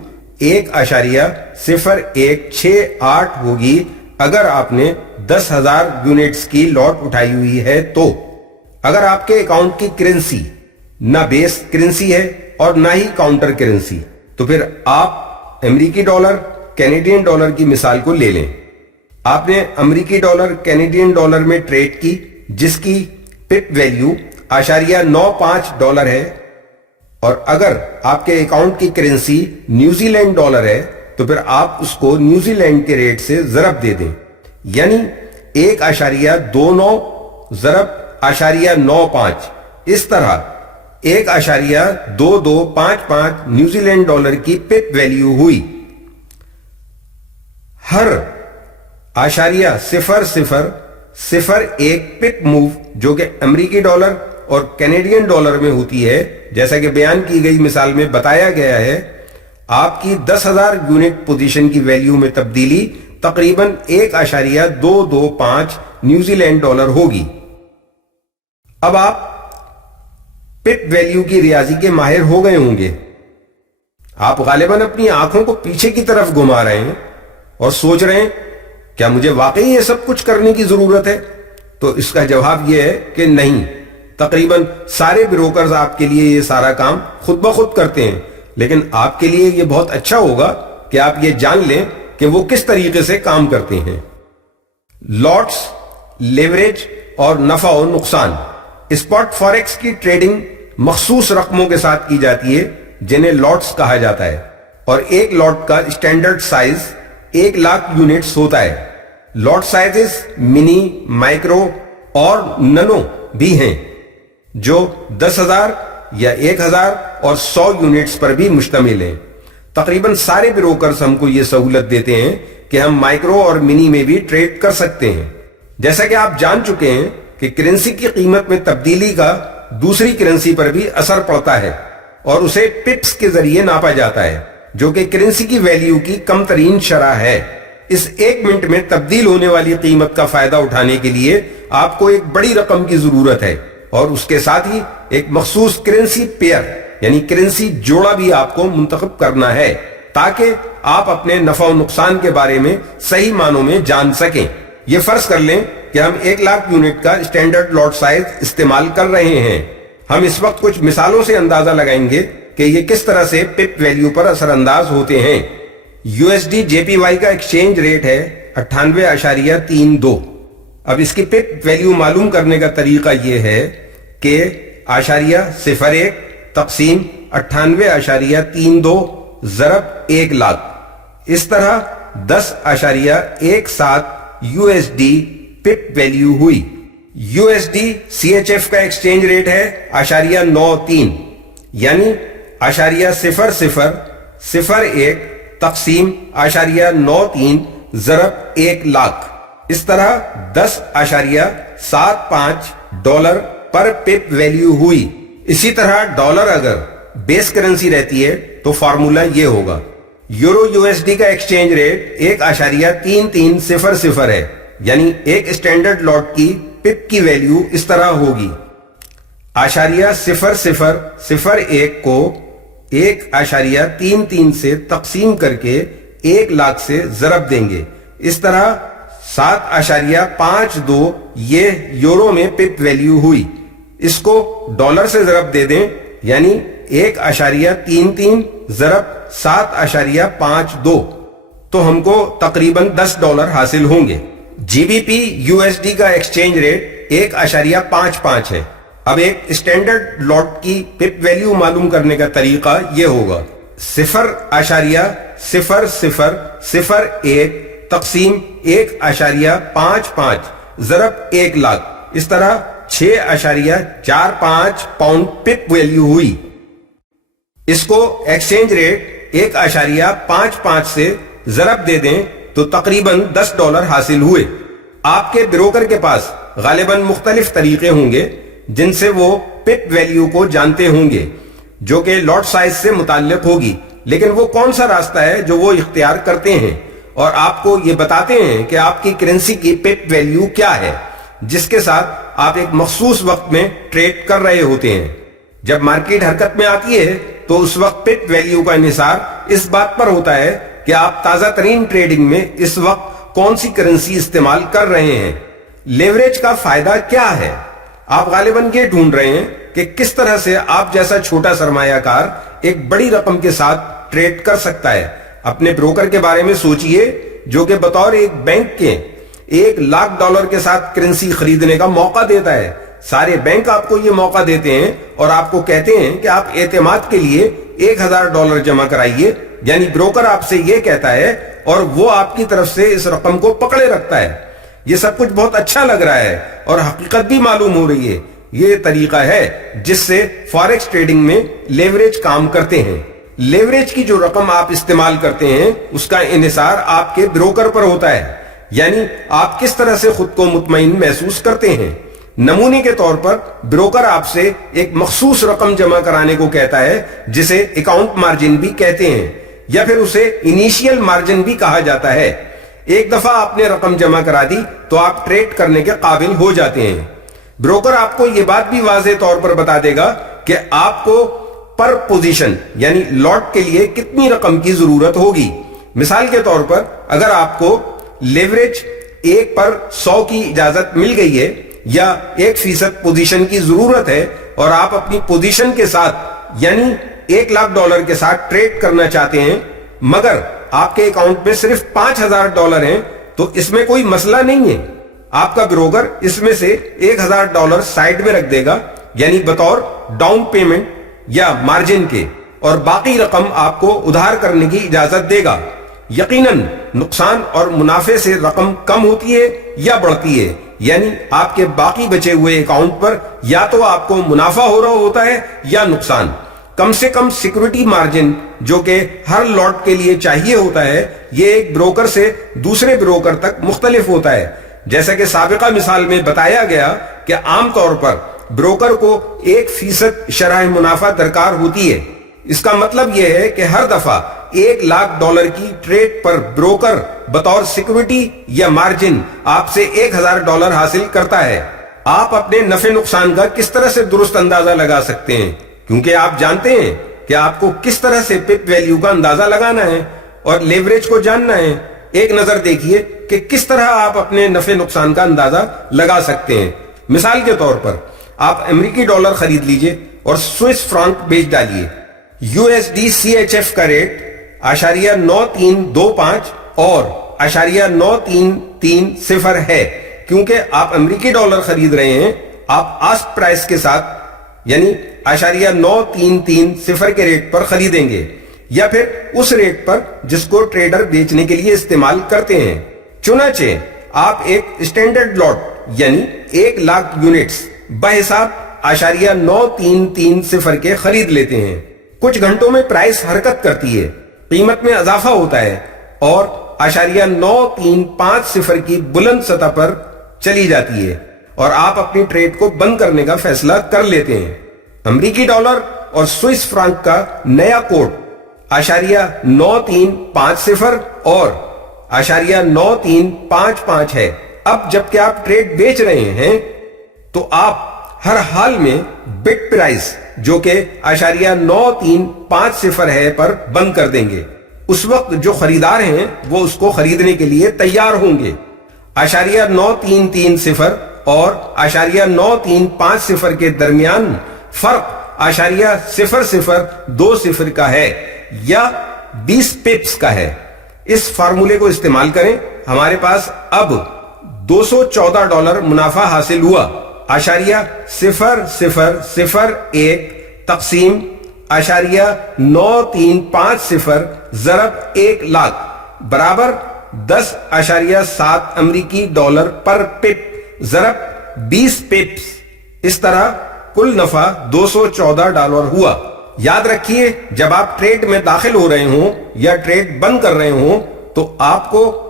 1.0168 ہوگی اگر آپ نے 10,000 یونٹس کی لاٹ اٹھائی ہوئی ہے تو۔ اگر آپ کے اکاؤنٹ کی کرنسی نہ بیس کرنسی ہے اور نہ ہی کاؤنٹر کرنسی، تو پھر آپ امریکی ڈالر کینیڈین ڈالر کی مثال کو لے لیں۔ آپ نے امریکی ڈالر کینیڈین ڈالر میں ٹریڈ کی جس کی پپ ویلیو $0.95 ہے، اور اگر آپ کے اکاؤنٹ کی کرنسی نیوزی لینڈ ڈالر ہے تو پھر آپ اس کو نیوزی لینڈ کے ریٹ سے ضرب دے دیں، یعنی 1.29 ضرب 0.95، اس طرح 1.2255 نیوزی لینڈ ڈالر کی پپ ویلیو ہوئی۔ ہر 0.0001 پپ موو جو کہ امریکی ڈالر اور کینیڈین ڈالر میں ہوتی ہے، جیسا کہ بیان کی گئی مثال میں بتایا گیا ہے، آپ کی 10,000 یونٹ پوزیشن کی ویلیو میں تبدیلی تقریباً 1.225 نیوزی لینڈ ڈالر ہوگی۔ اب آپ پپ ویلیو کی ریاضی کے ماہر ہو گئے ہوں گے۔ آپ غالباً اپنی آنکھوں کو پیچھے کی طرف گھما رہے ہیں اور سوچ رہے ہیں کیا مجھے واقعی یہ سب کچھ کرنے کی ضرورت ہے؟ تو اس کا جواب یہ ہے کہ نہیں، تقریباً سارے بروکرز آپ کے لیے یہ سارا کام خود بخود کرتے ہیں، لیکن آپ کے لیے یہ بہت اچھا ہوگا کہ آپ یہ جان لیں کہ وہ کس طریقے سے کام کرتے ہیں۔ لاٹس، لیوریج اور نفع و نقصان۔ اسپاٹ فاریکس کی ٹریڈنگ مخصوص رقموں کے ساتھ کی جاتی ہے جنہیں لاٹس کہا جاتا ہے، اور ایک لاٹ کا اسٹینڈرڈ سائز 1,00,000 یونٹس ہوتا ہے۔ لاٹ سائزز منی، مائکرو اور ننو بھی ہیں جو 10,000 یا 1,000 اور 100 یونٹس پر بھی مشتمل ہیں۔ تقریباً سارے بروکرز ہم کو یہ سہولت دیتے ہیں کہ ہم مائکرو اور منی میں بھی ٹریڈ کر سکتے ہیں۔ جیسا کہ آپ جان چکے ہیں کہ کرنسی کی قیمت میں تبدیلی کا دوسری کرنسی پر بھی اثر پڑتا ہے اور اسے پپس کے ذریعے ناپا جاتا ہے، جو کہ کرنسی کی ویلیو کی کم ترین شرح ہے۔ اس 1 منٹ میں تبدیل ہونے والی قیمت کا فائدہ اٹھانے کے لیے آپ کو ایک بڑی رقم کی ضرورت ہے، اور اس کے ساتھ ہی ایک مخصوص کرنسی پیئر یعنی کرنسی جوڑا بھی آپ کو منتخب کرنا ہے تاکہ آپ اپنے نفع و نقصان کے بارے میں صحیح معنوں میں جان سکیں۔ یہ فرض کر لیں کہ ہم 1,00,000 یونٹ کا اسٹینڈرڈ لاٹ سائز استعمال کر رہے ہیں۔ ہم اس وقت کچھ مثالوں سے اندازہ لگائیں گے کہ یہ کس طرح سے پپ ویلیو پر اثر انداز ہوتے ہیں۔ USD JPY کا ایکسچینج ریٹ ہے 98.32۔ اب اس کی پپ ویلیو معلوم کرنے کا طریقہ یہ ہے کہ 0.01 تقسیم 98.32 ضرب 1,00,000، اس طرح 10.17 USD پپ ویلیو ہوئی۔ USD CHF کا ایکسچینج ریٹ ہے 0.93، یعنی 0.0001 تقسیم 0.93 ضرب 1,00,000، اس طرح $10.75 پر پپ ویلیو ہوئی۔ اسی طرح ڈالر اگر بیس کرنسی رہتی ہے تو فارمولا یہ ہوگا۔ یورو USD کا ایکسچینج ریٹ 1.3300 ہے، یعنی ایک اسٹینڈرڈ لاٹ کی پپ کی ویلیو اس طرح ہوگی۔ 0.0001 کو 1.33 سے تقسیم کر کے 1,00,000 سے ضرب دیں گے، اس طرح 7.52 یہ یورو میں پپ ویلیو ہوئی۔ اس کو ڈالر سے ضرب دے دیں، یعنی 1.33 ضرب 7.52، تو ہم کو تقریباً $10 حاصل ہوں گے۔ GBP USD کا ایکسچینج ریٹ 1.55 ہے۔ اب ایک اسٹینڈرڈ لاٹ کی پپ ویلیو معلوم کرنے کا طریقہ یہ ہوگا۔ 0.0001 تقسیم 1.55 ضرب 1,00,000، اس طرح 6.45 پاؤنڈ پپ ویلیو ہوئی۔ اس کو ایکسچینج ریٹ 1.55 سے ضرب دے دیں تو تقریباً $10 حاصل ہوئے۔ آپ کے بروکر کے پاس غالباً مختلف طریقے ہوں گے جن سے وہ پپ ویلیو کو جانتے ہوں گے جو کہ لاٹ سائز سے متعلق ہوگی، لیکن وہ کون سا راستہ ہے جو وہ اختیار کرتے ہیں اور آپ کو یہ بتاتے ہیں کہ آپ کی کرنسی کی پپ ویلیو کیا ہے جس کے ساتھ آپ ایک مخصوص وقت میں ٹریڈ کر رہے ہوتے ہیں۔ جب مارکیٹ حرکت میں آتی ہے تو اس وقت پپ ویلیو کا انحصار اس بات پر ہوتا ہے کہ آپ تازہ ترین ٹریڈنگ میں اس وقت کون سی کرنسی استعمال کر رہے ہیں۔ لیوریج کا فائدہ کیا ہے؟ آپ غالباً یہ ڈھونڈ رہے ہیں کہ کس طرح سے آپ جیسا چھوٹا سرمایہ کار ایک بڑی رقم کے ساتھ ٹریڈ کر سکتا ہے۔ اپنے بروکر کے بارے میں سوچئے جو کہ بطور ایک بینک کے $1,00,000 کے ساتھ کرنسی خریدنے کا موقع دیتا ہے۔ سارے بینک آپ کو یہ موقع دیتے ہیں اور آپ کو کہتے ہیں کہ آپ اعتماد کے لیے $1,000 جمع کرائیے، یعنی بروکر آپ سے یہ کہتا ہے اور وہ آپ کی طرف سے اس رقم کو پکڑے رکھتا ہے۔ یہ سب کچھ بہت اچھا لگ رہا ہے اور حقیقت بھی معلوم ہو رہی ہے۔ یہ طریقہ ہے جس سے فاریکس ٹریڈنگ میں لیوریج کام کرتے ہیں۔ لیوریج کی جو رقم آپ استعمال کرتے ہیں اس کا انحصار آپ کے بروکر پر ہوتا ہے، یعنی آپ کس طرح سے خود کو مطمئن محسوس کرتے ہیں۔ نمونے کے طور پر بروکر آپ سے ایک مخصوص رقم جمع کرانے کو کہتا ہے جسے اکاؤنٹ مارجن بھی کہتے ہیں، یا پھر اسے انیشیل مارجن بھی کہا جاتا ہے۔ ایک دفعہ آپ نے رقم جمع کرا دی تو آپ ٹریڈ کرنے کے قابل ہو جاتے ہیں۔ بروکر آپ کو یہ بات بھی واضح طور پر بتا دے گا کہ آپ کو پر پوزیشن یعنی لاٹ کے لیے کتنی رقم کی ضرورت ہوگی۔ مثال کے طور پر اگر آپ کو لیوریج 1 پر 100 کی اجازت مل گئی ہے یا 1% پوزیشن کی ضرورت ہے اور آپ اپنی پوزیشن کے ساتھ یعنی $1,00,000 کے ساتھ ٹریڈ کرنا چاہتے ہیں، مگر آپ کے اکاؤنٹ میں صرف $5,000 ہیں، تو اس میں کوئی مسئلہ نہیں ہے۔ آپ کا بروکر اس میں سے $1,000 سائیڈ میں رکھ دے گا، یعنی بطور ڈاؤن پیمنٹ یا مارجن کے، اور باقی رقم آپ کو ادھار کرنے کی اجازت دے گا۔ یقیناً نقصان اور منافع سے رقم کم ہوتی ہے یا بڑھتی ہے، یعنی آپ کے باقی بچے ہوئے اکاؤنٹ پر یا تو آپ کو منافع ہو رہا ہوتا ہے یا نقصان۔ کم سے کم سیکورٹی مارجن جو کہ ہر لاٹ کے لیے چاہیے ہوتا ہے، یہ ایک بروکر سے دوسرے بروکر تک مختلف ہوتا ہے۔ جیسا کہ سابقہ مثال میں بتایا گیا کہ عام طور پر بروکر کو 1% شرح منافع درکار ہوتی ہے۔ اس کا مطلب یہ ہے کہ ہر دفعہ $1,00,000 کی ٹریڈ پر بروکر بطور سیکورٹی یا مارجن آپ سے $1,000 حاصل کرتا ہے۔ آپ اپنے نفع نقصان کا کس طرح سے درست اندازہ لگا سکتے ہیں، کیونکہ آپ جانتے ہیں کہ آپ کو کس طرح سے پپ ویلیو کا اندازہ لگانا ہے اور لیوریج کو جاننا ہے۔ ایک نظر دیکھیے کہ کس طرح آپ اپنے نفع نقصان کا اندازہ لگا سکتے ہیں۔ مثال کے طور پر آپ امریکی ڈالر خرید لیجئے اور سوئس فرانک بیچ ڈالیے۔ USD CHF کا ریٹ .9325 اور .9330 ہے۔ کیونکہ آپ امریکی ڈالر خرید رہے ہیں، آپ آسک پرائس کے ساتھ یعنی .9330 کے ریٹ پر خریدیں گے، یا پھر اس ریٹ پر جس کو ٹریڈر بیچنے کے لیے استعمال کرتے ہیں۔ چنانچہ آپ ایک اسٹینڈرڈ لاٹ یعنی 1,00,000 یونٹس بحساب .9330 کے خرید لیتے ہیں۔ کچھ گھنٹوں میں پرائس حرکت کرتی ہے، قیمت میں اضافہ ہوتا ہے اور .9350 کی بلند سطح پر چلی جاتی ہے اور آپ اپنی ٹریڈ کو بند کرنے کا فیصلہ کر لیتے ہیں۔ امریکی ڈالر اور سوئس فرانک کا نیا کوڈ .9350 اور .9355 ہے۔ اب جبکہ آپ ٹریڈ بیچ رہے ہیں تو آپ ہر حال میں بٹ پرائس جو کہ .9350 ہے پر بند کر دیں گے۔ اس وقت جو خریدار ہیں وہ اس کو خریدنے کے لیے تیار ہوں گے۔ .9330 اور .9350 کے درمیان فرق .0020 کا ہے یا 20 پپس کا ہے۔ اس فارمولے کو استعمال کریں، ہمارے پاس اب $214 منافع حاصل ہوا۔ .0001 تقسیم .9350 ضرب 1,00,000 برابر 10.7 امریکی ڈالر پر پپ ضرب 20 پپس۔ اس طرح کل نفع $214 ہوا۔ یاد رکھیے جب آپ ٹریڈ میں داخل ہو رہے ہوں یا ٹریڈ بند کر رہے ہوں تو آپ کو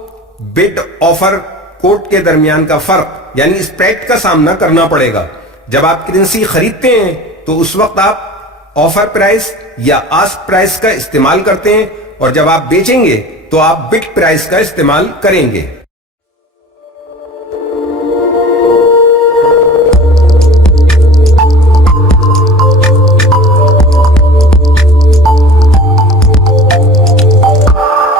بid آفر کوٹ کے درمیان کا فرق یعنی اسپریڈ کا سامنا کرنا پڑے گا۔ جب آپ کرنسی خریدتے ہیں تو اس وقت آپ آفر پرائس یا آسک پرائس کا استعمال کرتے ہیں، اور جب آپ بیچیں گے تو آپ بٹ پرائس کا استعمال کریں گے۔